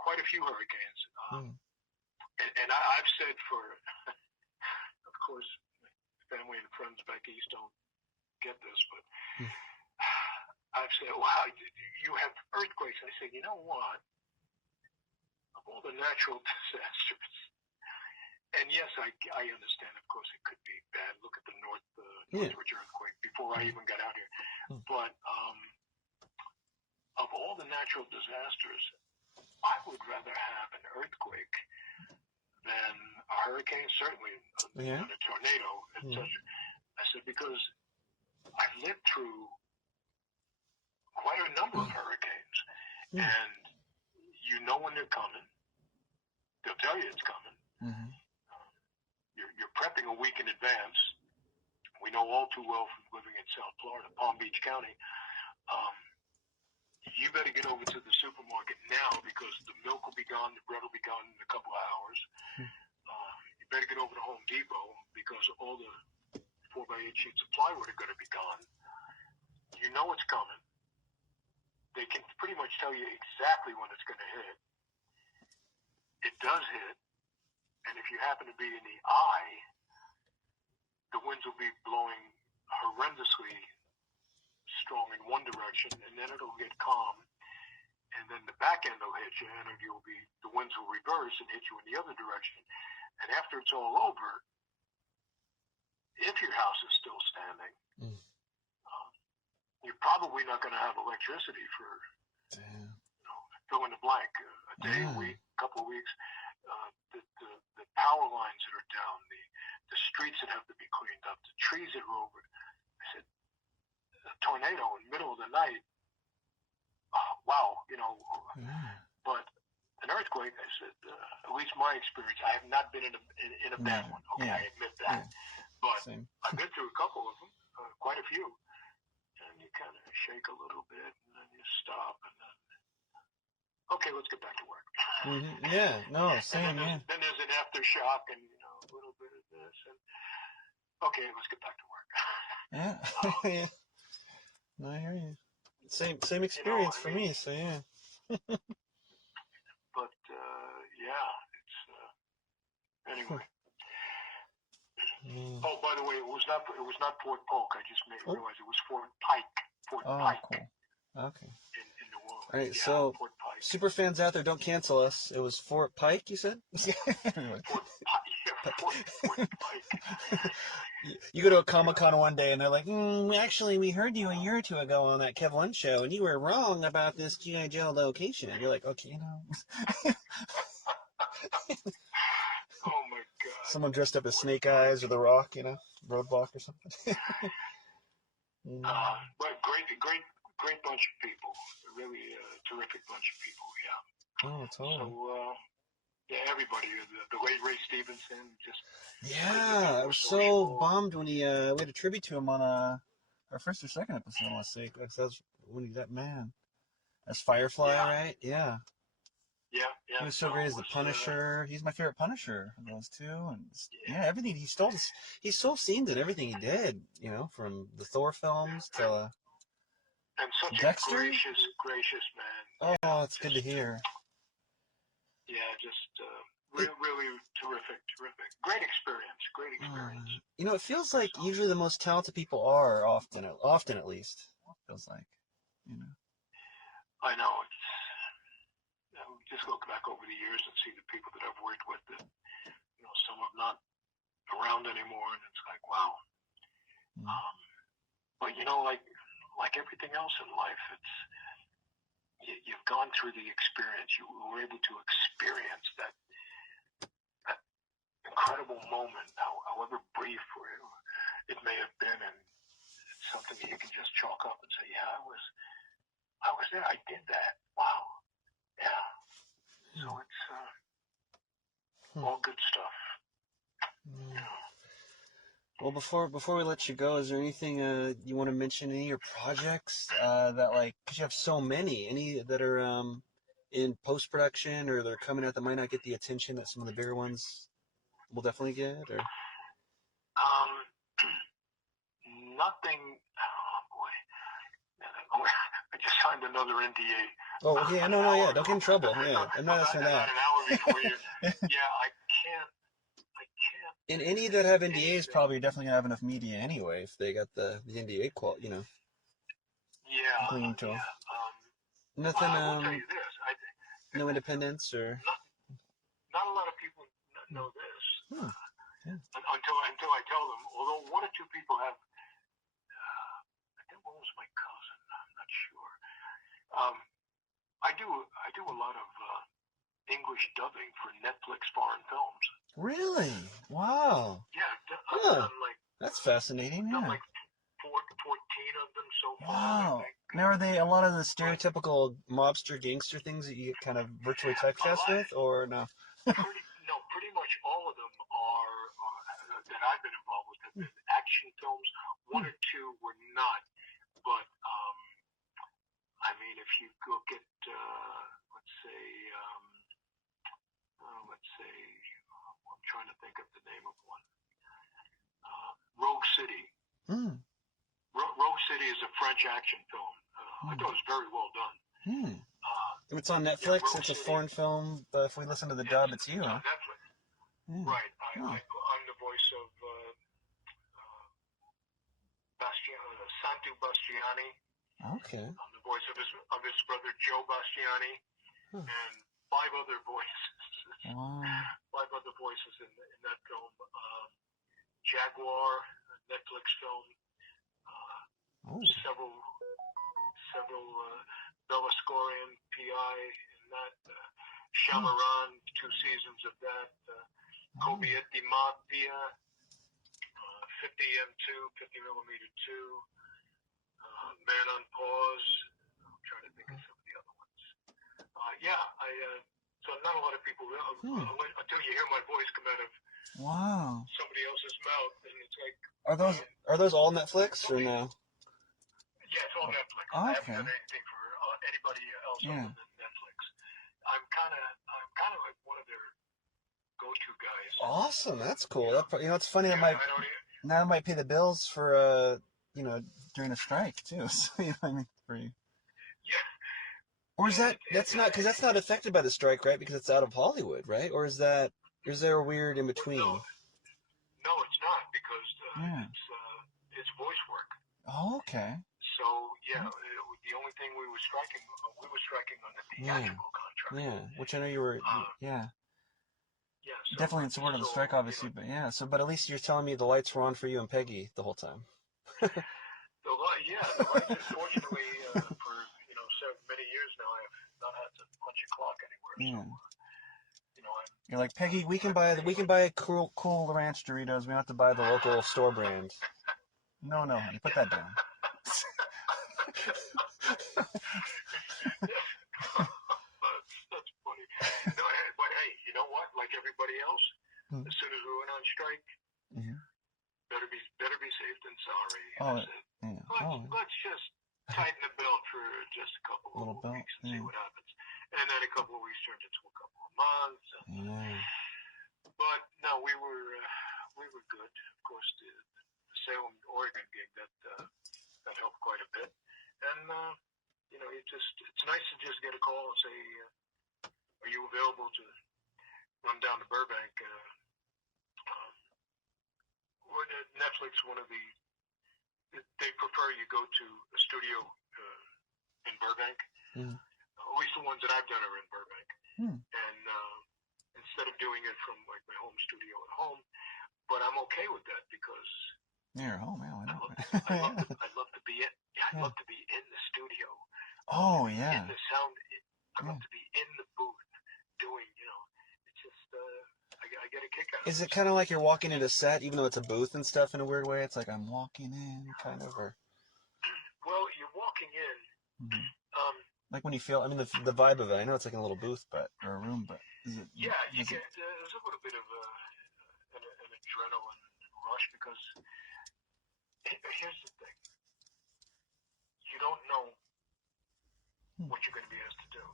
quite a few hurricanes. And I've said of course, family and friends back east don't get this, but wife said, "Wow, you have earthquakes." I said, "You know what? Of all the natural disasters, and yes, I understand. Of course, it could be bad. Look at the Northridge earthquake before I even got out here. But of all the natural disasters, I would rather have an earthquake than a hurricane. Certainly, not a tornado. I said because I've lived through quite a number of hurricanes, and you know when they're coming. They'll tell you it's coming. You're prepping a week in advance. We know all too well from living in South Florida, Palm Beach County. You better get over to the supermarket now because the milk will be gone, the bread will be gone in a couple of hours. You better get over to Home Depot because all the 4x8 sheets of plywood are going to be gone. You know it's coming. They can pretty much tell you exactly when it's going to hit. It does hit, and if you happen to be in the eye, the winds will be blowing horrendously strong in one direction, and then it'll get calm, and then the back end will hit you, and the winds will reverse and hit you in the other direction. And after it's all over, if your house is still standing, you're probably not going to have electricity for fill in the blank, a day, a week, a couple of weeks. The power lines that are down, the streets that have to be cleaned up, the trees that are over. I said, a tornado in the middle of the night, wow, but an earthquake, I said, at least my experience, I have not been in a bad one. Okay, I admit that. But I've been through a couple of them, quite a few. And you kind of shake a little bit, and then you stop, and then, okay, let's get back to work. Yeah, no, same, then there's an aftershock, and, a little bit of this, and, okay, let's get back to work. Yeah. No, I hear you. Same experience for me, so yeah. But, it's, anyway. Oh, by the way, it was not Fort Polk. I just realized it was Fort Pike. Fort Pike. Cool. Okay. In New Orleans. All right, so Fort Pike. super fans out there, don't cancel us. It was Fort Pike, you said? Fort Pike. You go to a Comic-Con one day and they're like, actually, we heard you a year or two ago on that Kev Lund show, and you were wrong about this G.I.Joe location. And you're like, okay, Oh my God! Someone dressed up as Snake Eyes or The Rock, Roadblock or something. But great bunch of people. Really terrific bunch of people. Yeah. Oh, totally. So everybody. The late Ray Stevenson. I was so bummed when we had a tribute to him on our first or second episode. I want to say that was when that man. That's Firefly, right? Yeah. Yeah. He was so great as the Punisher. He's my favorite Punisher of those two, and everything he stole scenes in everything he did. From the Thor films to and such Dexter. A gracious man. Oh, it's good to hear. Yeah, just really terrific. Great experience. It feels like usually the most talented people are often at least. It feels like, I know. Just look back over the years and see the people that I've worked with that, some are not around anymore, and it's like, wow. But like everything else in life, it's you've gone through the experience. You were able to experience that incredible moment, however brief it may have been, and it's something that you can just chalk up and say, yeah, I was there. I did that. Wow. Yeah. So it's all good stuff. Well, before we let you go, is there anything you want to mention? Any of your projects that because you have so many, any that are in post production or they're coming out that might not get the attention that some of the bigger ones will definitely get? Or nothing. Oh boy, I just signed another NDA. Oh, okay. No, don't get in trouble. Yeah, I'm not asking that. An hour before you. Yeah, I can't. And any that have NDAs probably definitely gonna have enough media anyway if they got the NDA quote, Yeah, Yeah, Gleam 12. yeah. Nothing, I will tell you this. no Independence or... Not a lot of people know this Hmm. Yeah. until I tell them. Although one or two people have. I think one was my cousin. I'm not sure. I do a lot of English dubbing for Netflix foreign films. Really? Wow. Yeah, I've Huh. done like That's fascinating, done yeah. like 14 of them so far. I Wow. think. Now, are they a lot of the stereotypical mobster gangster things that you get kind of virtually typecast with, or no? Pretty much all of them are that I've been involved with have been action films. One or two were not, but I mean, if you look at let's say, I'm trying to think of the name of one. Rogue City. Hmm. Rogue City is a French action film. I thought it was very well done. Hmm. It's on Yeah, Netflix. Rogue It's a City. foreign film. But if we listen to the dub, it's you, It's huh? on Netflix. Yeah. Right. Oh. I'm the voice of Santu Bastiani. Okay. I'm the voice of his brother Joe Bastiani, and five other voices. Wow. Five other voices in that film. Jaguar, a Netflix film. Several Belascorian PI in that. Shamaran, 2 seasons of that. Champiet di Mafia, 50M2, 50mm 2. Man on Pause. I'm trying to think of some of the other ones. So not a lot of people until you hear my voice come out of somebody else's mouth, and it's like. Are those all Netflix or no? Yeah, it's all Netflix. Oh, okay. I haven't done anything for anybody else other than Netflix. I'm kind of like one of their go-to guys. Awesome, that's cool. It's funny. Yeah, That might pay the bills for during a strike too. So I mean, for you. Yeah. Or is that's not because that's not affected by the strike, right? Because it's out of Hollywood, right? Or is there a weird in between? No, it's not because it's voice work. Oh, okay. So the only thing we were striking on the theatrical contract. Yeah, which I know you were. Yeah. Yeah. So, definitely in support of the strike, obviously, but yeah. So, but at least you're telling me the lights were on for you and Peggy the whole time. The lights. Unfortunately, for so many years now, I've not had to punch a clock anywhere. Yeah. So, you're like, Peggy, we can buy a cool ranch Doritos. We don't have to buy the local store brand. No, honey, put that down. That's funny. No, but hey, you know what? Like everybody else, as soon as we went on strike, better be safe than sorry. Let's just tighten the belt for just a couple of weeks and see what happens. And then a couple of weeks turned into a couple of months. But no, we were good. Of course, the Salem, Oregon gig that helped quite a bit. And it's nice to just get a call and say, are you available to run down to Burbank? Netflix, they prefer you go to a studio in Burbank. At least the ones that I've done are in Burbank. And instead of doing it from like my home studio at home, but I'm okay with that because you're home, man. I'd love to be in the studio. Oh yeah. In the sound, I'd love to be in the booth doing. It's just I get a kick out of it. Is it kind of like you're walking into set, even though it's a booth and stuff in a weird way? It's like I'm walking in, kind of, or. Well, you're walking in. Like when you feel, I mean, the vibe of it. I know it's like in a little booth, or a room, but is it? Yeah, you get there's a little bit of an adrenaline rush because here's the thing: you don't know what you're going to be asked to do.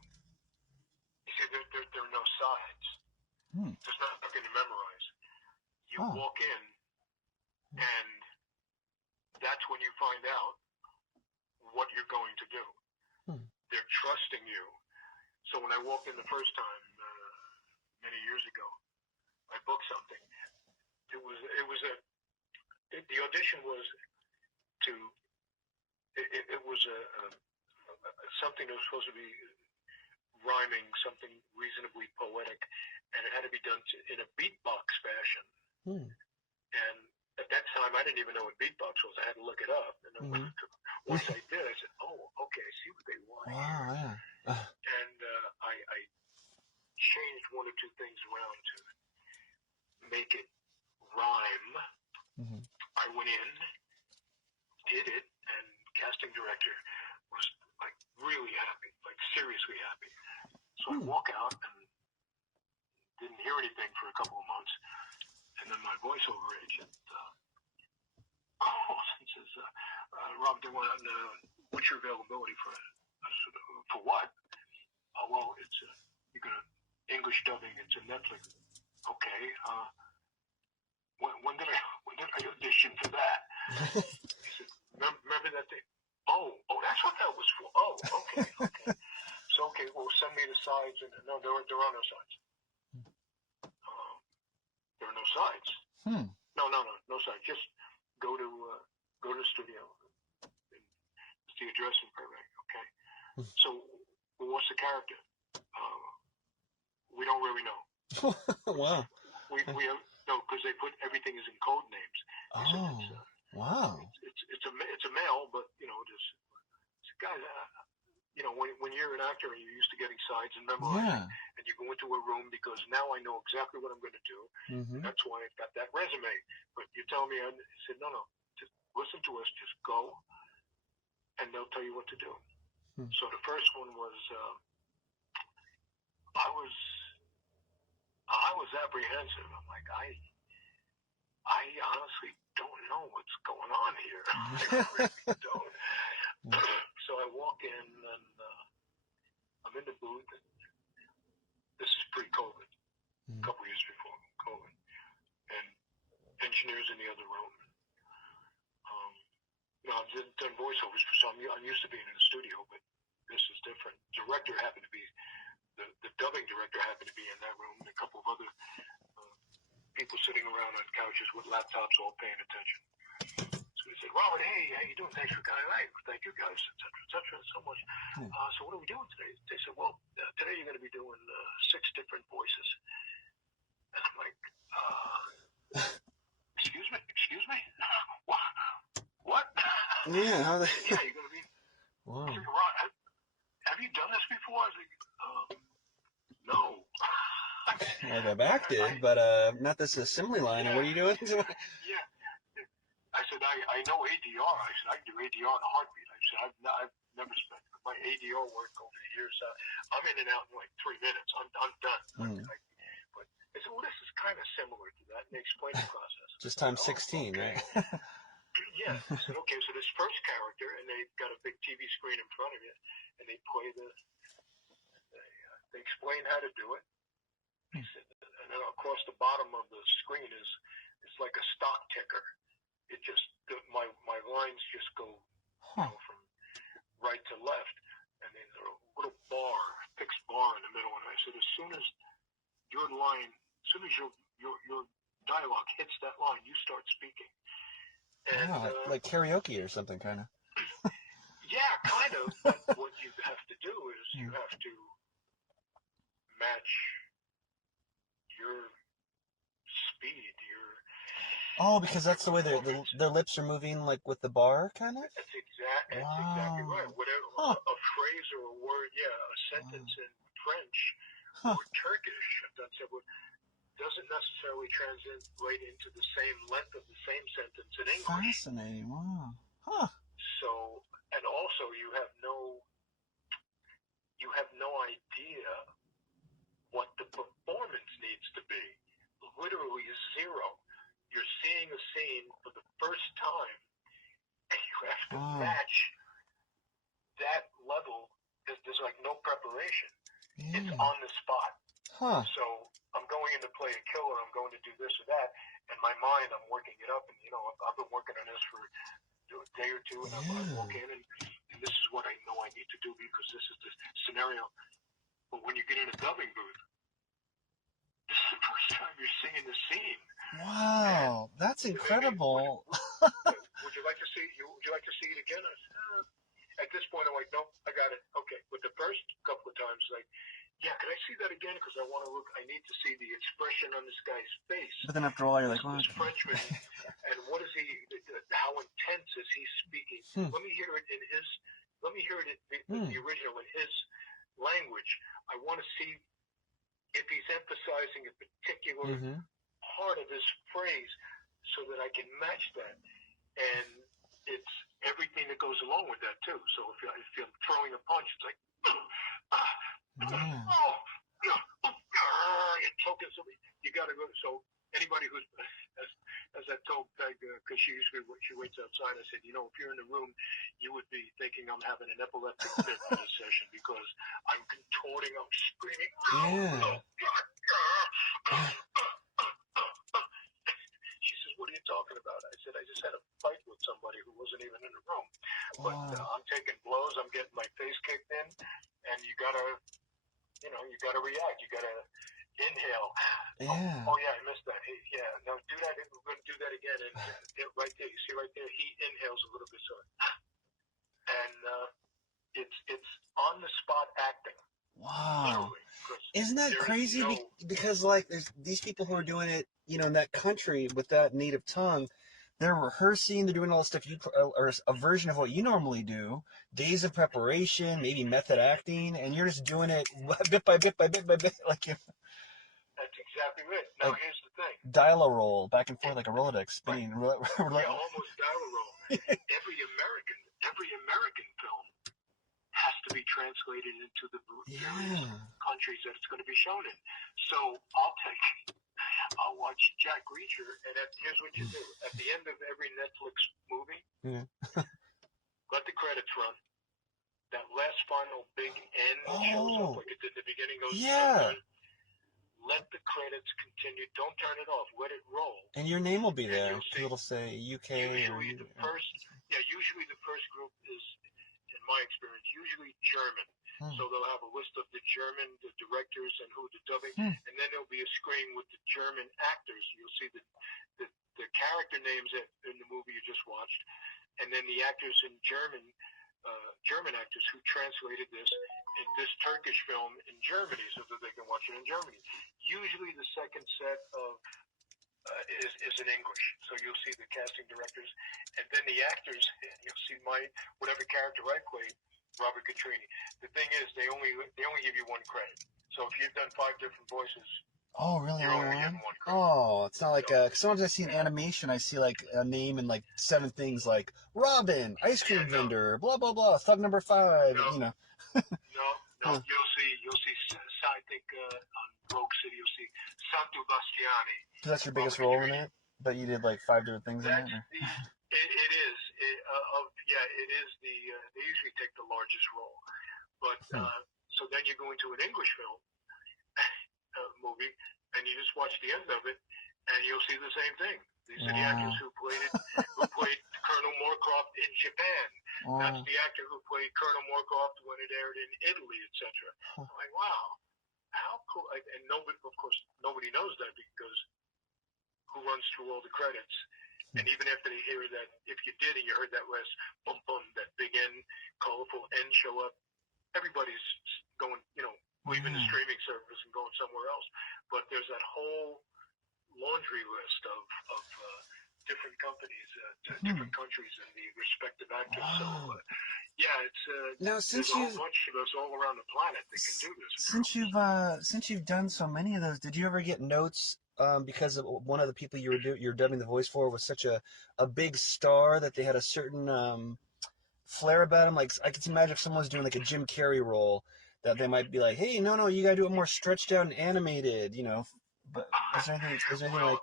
You see, there are no sides. There's nothing to memorize. You walk in, and that's when you find out what you're going to do. They're trusting you. So when I walked in the first time, many years ago, I booked something. The audition was it was was something that was supposed to be rhyming, something reasonably poetic, and it had to be done in a beatbox fashion. And at that time, I didn't even know what beatbox was. I had to look it up. And then once I did, I said, "Oh, okay, I see what they want here." Yeah. And I changed one or two things around to make it rhyme. I went in, did it, and casting director was like really happy, like seriously happy. So I walk out and didn't hear anything for a couple of months, and then my voiceover agent calls and says, "Rob, they want to know what's your availability for it?" I said, "For what?" "Oh, well, it's you're gonna English dubbing. It's a Netflix." "Okay. When did I audition for that?" He said, "Remember that thing?" Oh, that's what that was for. Oh, okay. So, okay, well, send me the sides. And no, there are no sides. There are no sides. No sides. Just go to the studio. It's the address in Burbank. Okay. So, what's the character? We don't really know. Wow. We have, no, because they put everything is in code names. Wow. It's a male, but just guys. When you're an actor and you're used to getting sides and memorizing, and you go into a room because now I know exactly what I'm going to do. That's why I've got that resume. But you tell me, I said, no, just listen to us, just go, and they'll tell you what to do. So the first one was, I was apprehensive. I'm like, I honestly don't know what's going on here. I really don't. So I walk in and I'm in the booth. And this is pre-COVID, a couple years before COVID, and engineers in the other room. I've done voiceovers for some. I'm used to being in the studio, but this is different. Director happened to be the dubbing director happened to be in that room, and a couple of other people sitting around on couches with laptops, all paying attention. So he said, "Robert, hey, how you doing? Thanks for coming. Thank you guys, etc., so much. So what are we doing today?" They said, "Well, today you're going to be doing 6 different voices." And I'm like, excuse me? What? Yeah, how Yeah, you're going to be. Wow. I said, "Ron, have you done this before?" I was like, no. Like I've acted, but not this assembly line. And what are you doing? Yeah. I said, I know ADR. I said, I can do ADR in a heartbeat. I said, I've never spent my ADR work over the years. I'm in and out in like 3 minutes. I'm done. But I said, well, this is kind of similar to that. And they explained the process. Just times 16, okay. right? Yeah. I said, okay, so this first character, and they've got a big TV screen in front of you, and they play they explain how to do it. He said, and then across the bottom of the screen is like a stock ticker. It just my lines just go from right to left, and then there's a little fixed bar in the middle. And I said, as soon as your dialogue hits that line, you start speaking. And like karaoke or something, kind of. Yeah, kind of. But what you have to do is you have to match your speed, because that's the way their lips are moving, like with the bar, kind of? That's exactly right. Whatever, a phrase or a word, a sentence in French or Turkish, I've done several, doesn't necessarily translate into the same length of the same sentence in English. Fascinating, wow. So, and also you have no idea what the performance needs to be. Literally zero. You're seeing a scene for the first time, and you have to match that level. There's like no preparation. It's on the spot. So I'm going in to play a killer. I'm going to do this or that. In my mind, I'm working it up, and I've been working on this for a day or two, and I walk in, and this is what I know I need to do because this is the scenario. But when you get in a dubbing booth, this is the first time you're seeing the scene. Wow, that's incredible. Would you like to see it again? I said, and at this point, I'm like, nope, I got it. Okay. But the first couple of times, like, yeah, can I see that again? Because I want to look. I need to see the expression on this guy's face. But then after a while, you're like, well, this Frenchman, and what is he? How intense is he speaking? Let me hear it in his. Let me hear it in the original in his language. I want to see if he's emphasizing a particular part of this phrase, so that I can match that. And it's everything that goes along with that too. So if you're throwing a punch, it's like, you're choking somebody. You got to go. So anybody who's, as I told Peg, because she waits outside, I said, you know, if you're in the room, you would be thinking I'm having an epileptic fit in this session because I'm contorting, I'm screaming. She says, what are you talking about? I said, I just had a fight with somebody who wasn't even in the room. But I'm taking blows, I'm getting my face kicked in, and you gotta react. You gotta inhale. Yeah. Oh yeah, I missed that. Hey, yeah, now do that. We're gonna do that again. And right there, you see right there, he inhales a little bit, so, and it's on the spot acting. Wow. Isn't that crazy? Because like there's these people who are doing it, you know, in that country with that native tongue, they're rehearsing, they're doing all the stuff or a version of what you normally do, days of preparation, maybe method acting, and you're just doing it bit by bit by bit by bit, like you. That's exactly it. Now like, here's the thing. Dial a roll back and forth like a Rolodex spinning. Yeah, almost dial a roll. Every American film has to be translated into the various countries that it's going to be shown in. So I'll watch Jack Reacher, and here's what you do. At the end of every Netflix movie, let the credits run. That last final big end shows up like it did at the beginning. Goes let the credits continue. Don't turn it off. Let it roll. And your name will be there. It'll say UK. Usually the first group is, in my experience, usually German. So they'll have a list of the directors, and who the dubbing, and then there'll be a screen with the German actors. You'll see the character names in the movie you just watched, and then the actors in German actors who translated this Turkish film in Germany, so that they can watch it in Germany. Usually the second set of is in English, so you'll see the casting directors, and then the actors. You'll see whatever character I played, Robert Catrini. The thing is, they only give you one credit. So if you've done 5 different voices, oh really? You're only getting one credit. Oh, it's not like sometimes I see an animation, I see like a name and like 7 things like Robin, ice cream vendor, blah blah blah, thug number 5. No. You know. No. You'll see. I think on Rogue City, you'll see Santo Bastiani. So that's your biggest role in it, but you did like 5 different things in it. It is. It is they usually take the largest role, but so then you go into an English film movie, and you just watch the end of it, and you'll see the same thing. These are the actors who played Colonel Moorcroft in Japan. That's the actor who played Colonel Moorcroft when it aired in Italy, etc. I'm like, wow, how cool! And nobody knows that, because who runs through all the credits? And even after they hear that, if you did and you heard that last bum bum, that big end, colorful end show up, everybody's going, leaving the streaming service and going somewhere else. But there's that whole laundry list of different companies, different countries, and the respective actors. So it's now, there's a whole bunch of us all around the planet that can do this. Since you've done so many of those, did you ever get notes because of one of the people you're dubbing the voice for was such a big star that they had a certain flair about him? Like, I can imagine if someone was doing like a Jim Carrey role, that they might be like, hey, no, you gotta do it more stretched out and animated, But is there anything like,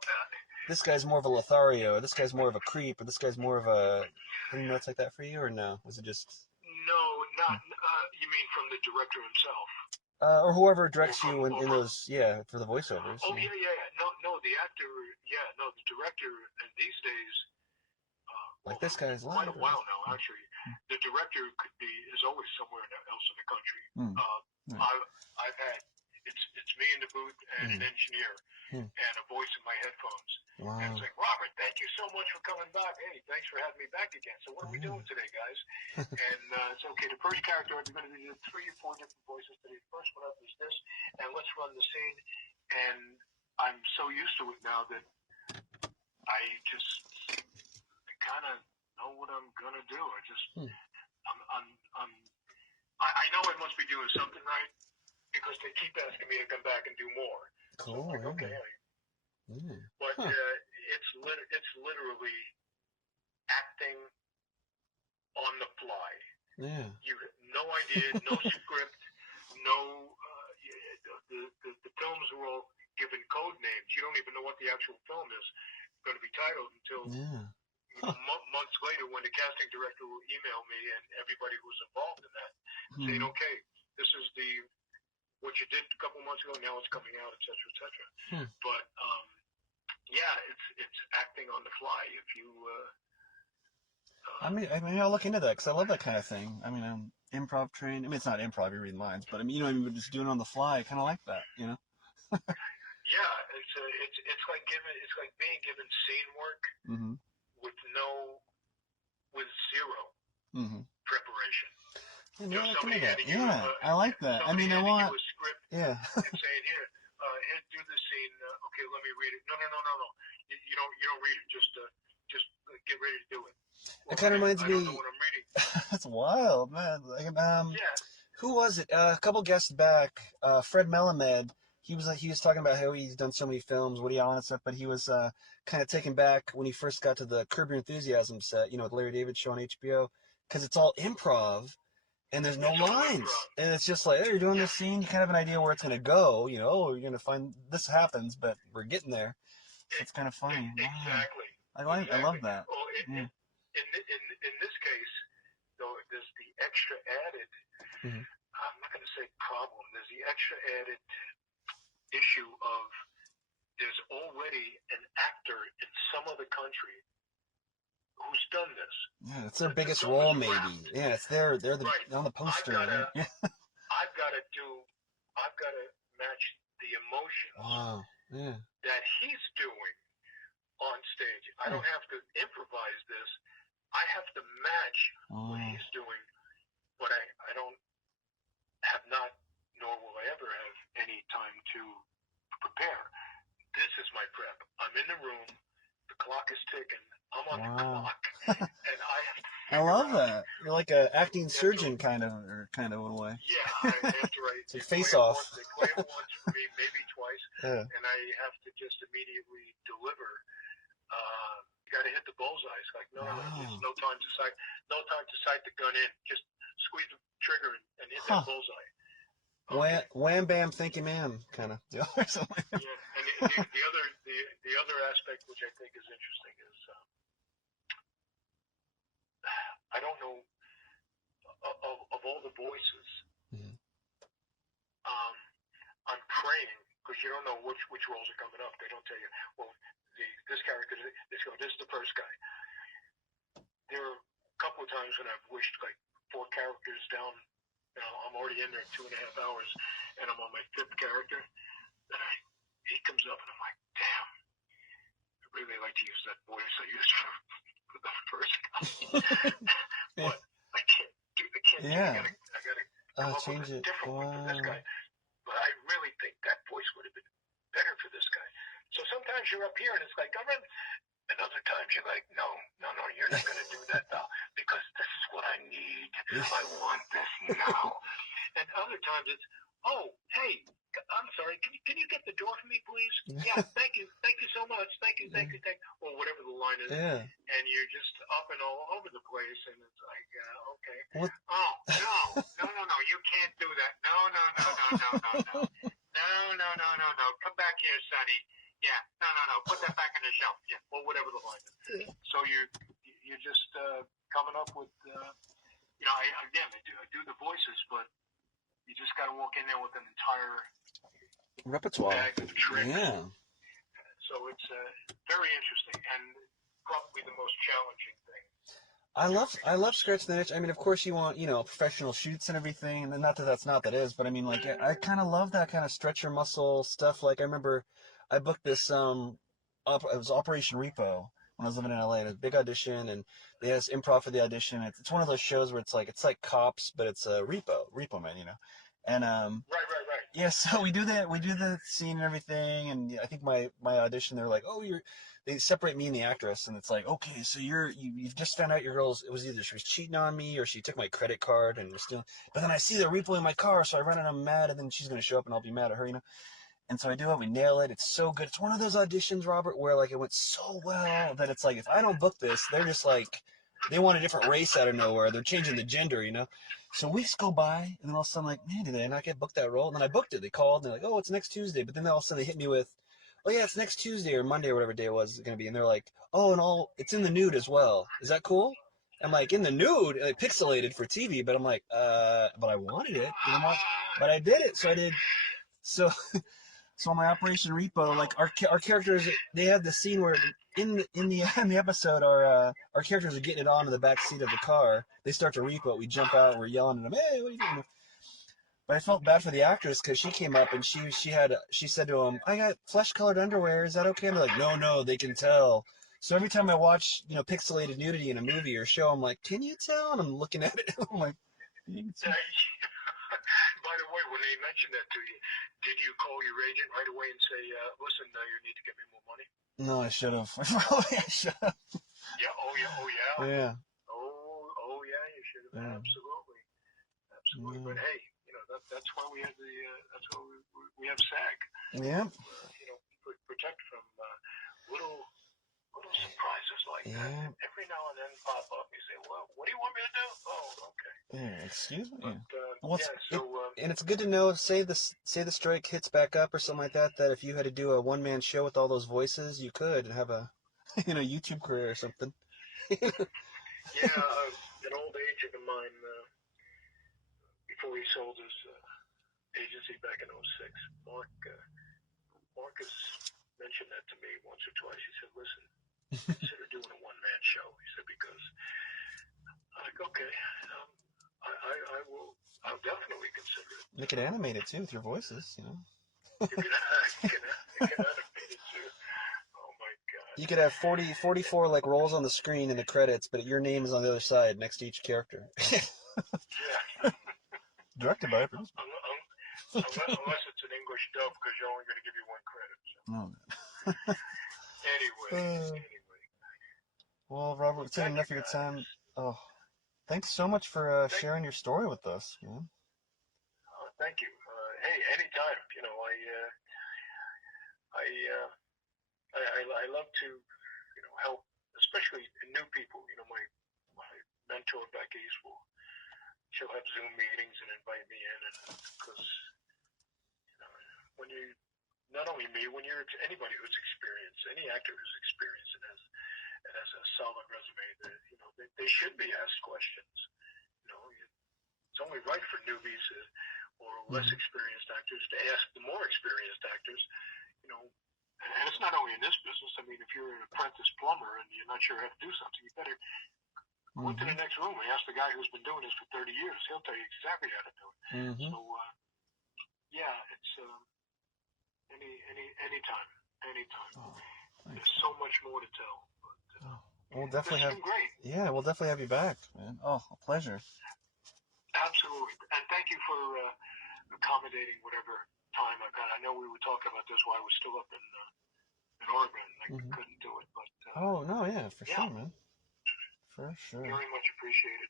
this guy's more of a Lothario, or this guy's more of a creep, or this guy's more of a, any notes like that for you, or no? Was it just? No, not. You mean from the director himself? Or whoever directs you in those, for the voiceovers. Oh, yeah. No, the actor, the director, and these days, like this guy's quite a while now, actually. The director is always somewhere else in the country. I've had, it's me in the booth and an engineer, and a voice in my headphones. Wow. And it's like, Robert, thank you so much for coming back. Hey, thanks for having me back again. So what are we doing today, guys? And it's okay. The first character, we're going to do 3 or 4 different voices today. The first one up is this, and let's run the scene. And I'm so used to it now that I kind of know what I'm going to do. I know I must be doing something right because they keep asking me to come back and do more. Cool. So I'm like, okay. But it's literally acting on the fly. Yeah. You have no idea, no script, no. The films are all given code names. You don't even know what the actual film is going to be titled until months later, when the casting director will email me and everybody who's involved in that, saying, "Okay, this is what you did a couple months ago. Now it's coming out, etc., etc." But yeah, it's acting on the fly. If you, I mean, I'll look into that because I love that kind of thing. I mean, I'm improv trained. I mean, it's not improv; you read lines, but I mean, just doing it on the fly. I kind of like that, Yeah, it's like being given scene work with zero preparation. Yeah, Somebody handing you I like that. I mean, I want. You a script Yeah. and saying, here, do this scene. Okay, let me read it. No. You don't read it. Just get ready to do it. Well, It kind of reminds I me. don't know what I'm reading. That's wild, man. Like, Yeah. who was it? A couple guests back, Fred Melamed. He was talking about how he's done so many films, Woody Allen and stuff, but he was kind of taken back when he first got to the Curb Your Enthusiasm set, with Larry David show on HBO, because it's all improv and there's no lines, and it's just like, hey, you're doing this scene, you kind of have an idea where it's gonna go, you're gonna find this happens, but we're getting there. So it's kind of funny. Exactly. Wow. I love that. Well, in this case, though, there's the extra added. I'm not going to say problem. There's the extra added issue of there's already an actor in some other country who's done this. Yeah, it's their biggest role, maybe. Yeah, it's they're on the poster. I've got to match the emotions that he's doing on stage. I don't have to improvise this. I have to match what he's doing, but I don't have not, nor will I ever have any time to prepare. This is my prep. I'm in the room. The clock is ticking. I'm on the clock, and I have to. I love that. You're like an acting surgeon, kind of in a way. Yeah, I have to write. It's Face Off. They play it once for me, maybe twice, and I have to just immediately deliver. You got to hit the bullseye. It's like, no, there's no time to sight the gun in. Just squeeze the trigger and hit that bullseye. Okay. Wham bam, thank you, ma'am, kind of deal or something. Yeah, and the other aspect which I think is interesting is I don't know of all the voices. I'm praying because you don't know which roles are coming up. They don't tell you. Well, this character, this is the first guy. There are a couple of times when I've wished like 4 characters down. I'm already in there 2.5 hours, and I'm on my 5th character. And he comes up, and I'm like, damn, I really like to use that voice I used for the first guy. But I can't do it. I gotta come up with a different one for this guy. But I really think that voice would have been better for this guy. So sometimes you're up here, and it's like, and other times you're like, no, you're not going to do that now because this is what I need. I want this now. And other times it's, oh, hey, I'm sorry, can you get the door for me, please? Yeah, thank you so much. Thank you. Or whatever the line is. Yeah. And you're just up and all over the place, and it's like, okay. What? Oh, no, you can't do that. No. No. Come back here, Sonny. Yeah, no. Put that back on the shelf. Yeah, or whatever the line is. So you're just coming up with, I do the voices, but you just got to walk in there with an entire repertoire bag of tricks. Yeah. So it's very interesting and probably the most challenging thing. I love scratching the itch. I mean, of course you want, professional shoots and everything, and not that is, but I mean, like, I kind of love that kind of stretch your muscle stuff. Like, I remember I booked this it was Operation Repo when I was living in LA. It was a big audition, and they had this improv for the audition. It's one of those shows where it's like Cops, but it's a Repo Man, you know. And Right. yeah, so we do the scene and everything, and I think my audition, they're like, oh, they separate me and the actress, and it's like, okay, so you've just found out your girl's, it was either she was cheating on me or she took my credit card and we're still, but then I see the repo in my car, so I run and I'm mad, and then she's gonna show up and I'll be mad at her, you know. And so I do it, we nail it, it's so good. It's one of those auditions, Robert, where like it went so well that it's like if I don't book this, they're just like they want a different race out of nowhere. They're changing the gender, you know. So weeks go by, and then all of a sudden, I'm like, man, did I not get booked that role? And then I booked it. They called, and they're like, oh, it's next Tuesday. But then all of a sudden, they hit me with, oh yeah, it's next Tuesday or Monday or whatever day it was going to be. And they're like, oh, and it's in the nude as well. Is that cool? I'm like, in the nude, like pixelated for TV. But I'm like, but I wanted it, you know. But I did it, so I did. So so my Operation Repo, like our characters, they have the scene where in the episode, our characters are getting it onto the back seat of the car. They start to repo it. We jump out and we're yelling at them, hey, what are you doing? But I felt bad for the actress because she came up and she said to him, I got flesh colored underwear. Is that okay? And they're like, no, they can tell. So every time I watch pixelated nudity in a movie or show, I'm like, can you tell? And I'm looking at it. I'm like, you can tell. By the way, when they mentioned that to you, did you call your agent right away and say, listen, you need to get me more money? No, I should have. Probably I should have. Yeah, oh yeah. Yeah. Oh yeah, you should have. Yeah. Absolutely. Yeah. But hey, that's why we have that's why we have SAG. Yeah. Protect from little surprises like that. Every now and then pop up. You say, well, what do you want me to do? Oh, okay. Yeah, excuse me. But, and it's good to know. Say the strike hits back up or something like that. That if you had to do a one man show with all those voices, you could and have a YouTube career or something. Yeah, an old agent of mine, before he sold his agency back in '06, Marcus mentioned that to me once or twice. He said, listen, consider doing a one-man show. He said, because I'm like, okay, I'll definitely consider it. You could animate it too with your voices, You can animate it too. Oh my God. You could have 44 like roles on the screen in the credits, but your name is on the other side next to each character. Yeah. Directed by unless it's an English dub, because you're only going to give you one credit. So. No. Anyway. Well, Robert, we've taken enough of your time. Oh, thanks so much for sharing your story with us, man. Thank you. Hey, anytime. I love to help, especially new people. My mentor Becky's she'll have Zoom meetings and invite me in, and because when you not only me, when you're anybody who's experienced, any actor who's experienced and has a solid resume, that they should be asked questions. It's only right for newbies or less experienced actors to ask the more experienced actors. And it's not only in this business. I mean, if you're an apprentice plumber and you're not sure how to do something, you better go into the next room and ask the guy who's been doing this for 30 years. He'll tell you exactly how to do it. So, yeah, it's anytime. Oh, there's so much more to tell. But, we'll definitely have. Great. Yeah, we'll definitely have you back, man. Oh, a pleasure. Absolutely, and thank you for accommodating whatever time I got. I know we were talking about this while I was still up in Oregon. I couldn't do it, but. Oh no, yeah, for sure, man. For sure. Very much appreciated.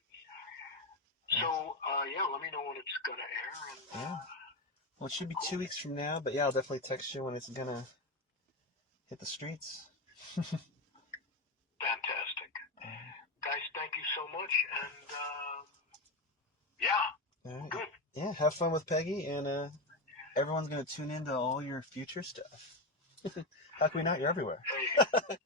So, let me know when it's gonna air. And, well, it should be 2 weeks from now, but yeah, I'll definitely text you when it's gonna hit the streets. Fantastic. Guys, thank you so much, and good. Yeah, have fun with Peggy, and everyone's gonna tune into all your future stuff. How can we not? You're everywhere. Hey,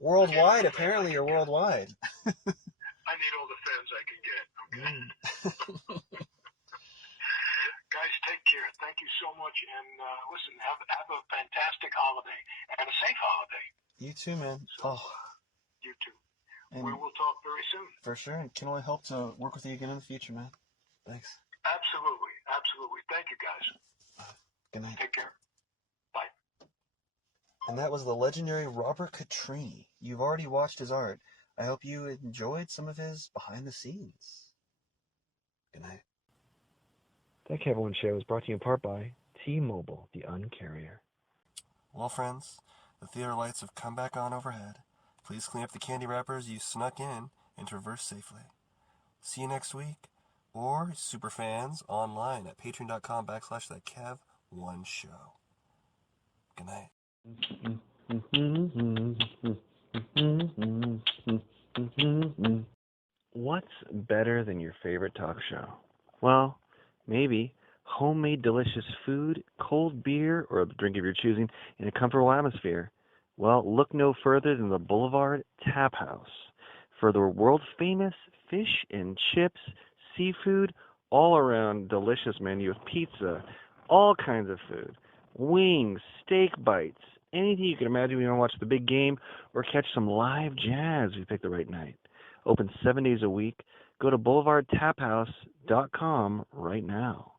worldwide, apparently, you're worldwide. I need all the fans I can get. Okay. Guys, take care. Thank you so much, and listen, have a fantastic holiday and a safe holiday. You too, man. So, you too. And we will talk very soon. For sure, and can only hope to work with you again in the future, man. Thanks. Absolutely. Thank you, guys. Good night. Take care. And that was the legendary Robert Catrini. You've already watched his art. I hope you enjoyed some of his behind the scenes. Good night. That Kevin One Show is brought to you in part by T-Mobile, the Uncarrier. Well, friends, the theater lights have come back on overhead. Please clean up the candy wrappers you snuck in and traverse safely. See you next week, or superfans online at patreon.com/thatkev1show. Good night. What's better than your favorite talk show? Well, maybe homemade delicious food, cold beer, or a drink of your choosing in a comfortable atmosphere. Well, look no further than the Boulevard Tap House for the world-famous fish and chips, seafood, all-around delicious menu of pizza, all kinds of food, wings, steak bites, anything you can imagine when you want to watch the big game or catch some live jazz if you pick the right night. Open 7 days a week. Go to boulevardtaphouse.com right now.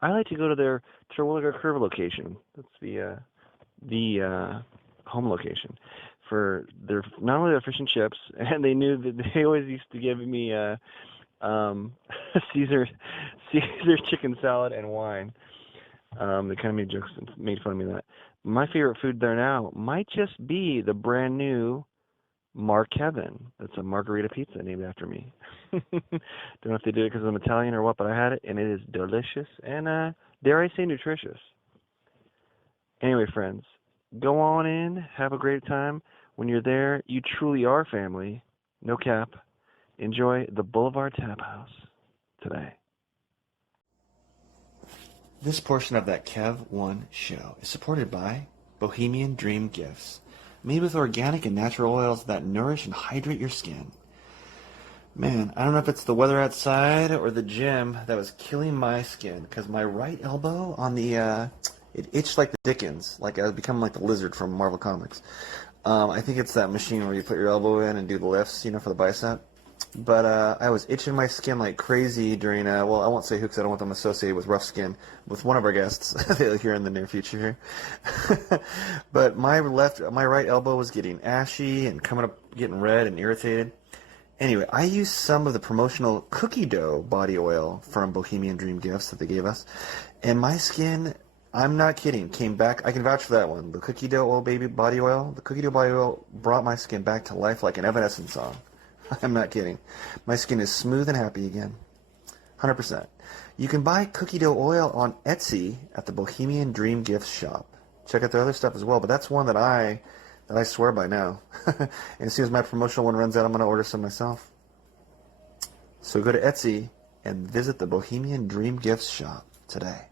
I like to go to their Terwilliger Curve location. That's the home location for their not only their fish and chips, and they knew that they always used to give me Caesar chicken salad and wine. They kind of made jokes and made fun of me of that. My favorite food there now might just be the brand new Mark Kevin. That's a margarita pizza named after me. Don't know if they did it because I'm Italian or what, but I had it, and it is delicious and, dare I say, nutritious. Anyway, friends, go on in, have a great time. When you're there, you truly are family. No cap. Enjoy the Boulevard Tap House today. This portion of that Kev One show is supported by Bohemian Dream Gifts, made with organic and natural oils that nourish and hydrate your skin. Man, I don't know if it's the weather outside or the gym that was killing my skin, because my right elbow on the, it itched like the Dickens, like I was becoming like the lizard from Marvel Comics. I think it's that machine where you put your elbow in and do the lifts, for the bicep. But I was itching my skin like crazy during, well, I won't say who because I don't want them associated with rough skin, with one of our guests here in the near future here. But my right elbow was getting ashy and coming up, getting red and irritated. Anyway, I used some of the promotional cookie dough body oil from Bohemian Dream Gifts that they gave us, and my skin, I'm not kidding, came back. I can vouch for that one. The cookie dough oil baby body oil, the cookie dough body oil brought my skin back to life like an Evanescence song. I'm not kidding. My skin is smooth and happy again. 100%. You can buy cookie dough oil on Etsy at the Bohemian Dream Gifts shop. Check out their other stuff as well, but that's one that I swear by now. And as soon as my promotional one runs out, I'm going to order some myself. So go to Etsy and visit the Bohemian Dream Gifts shop today.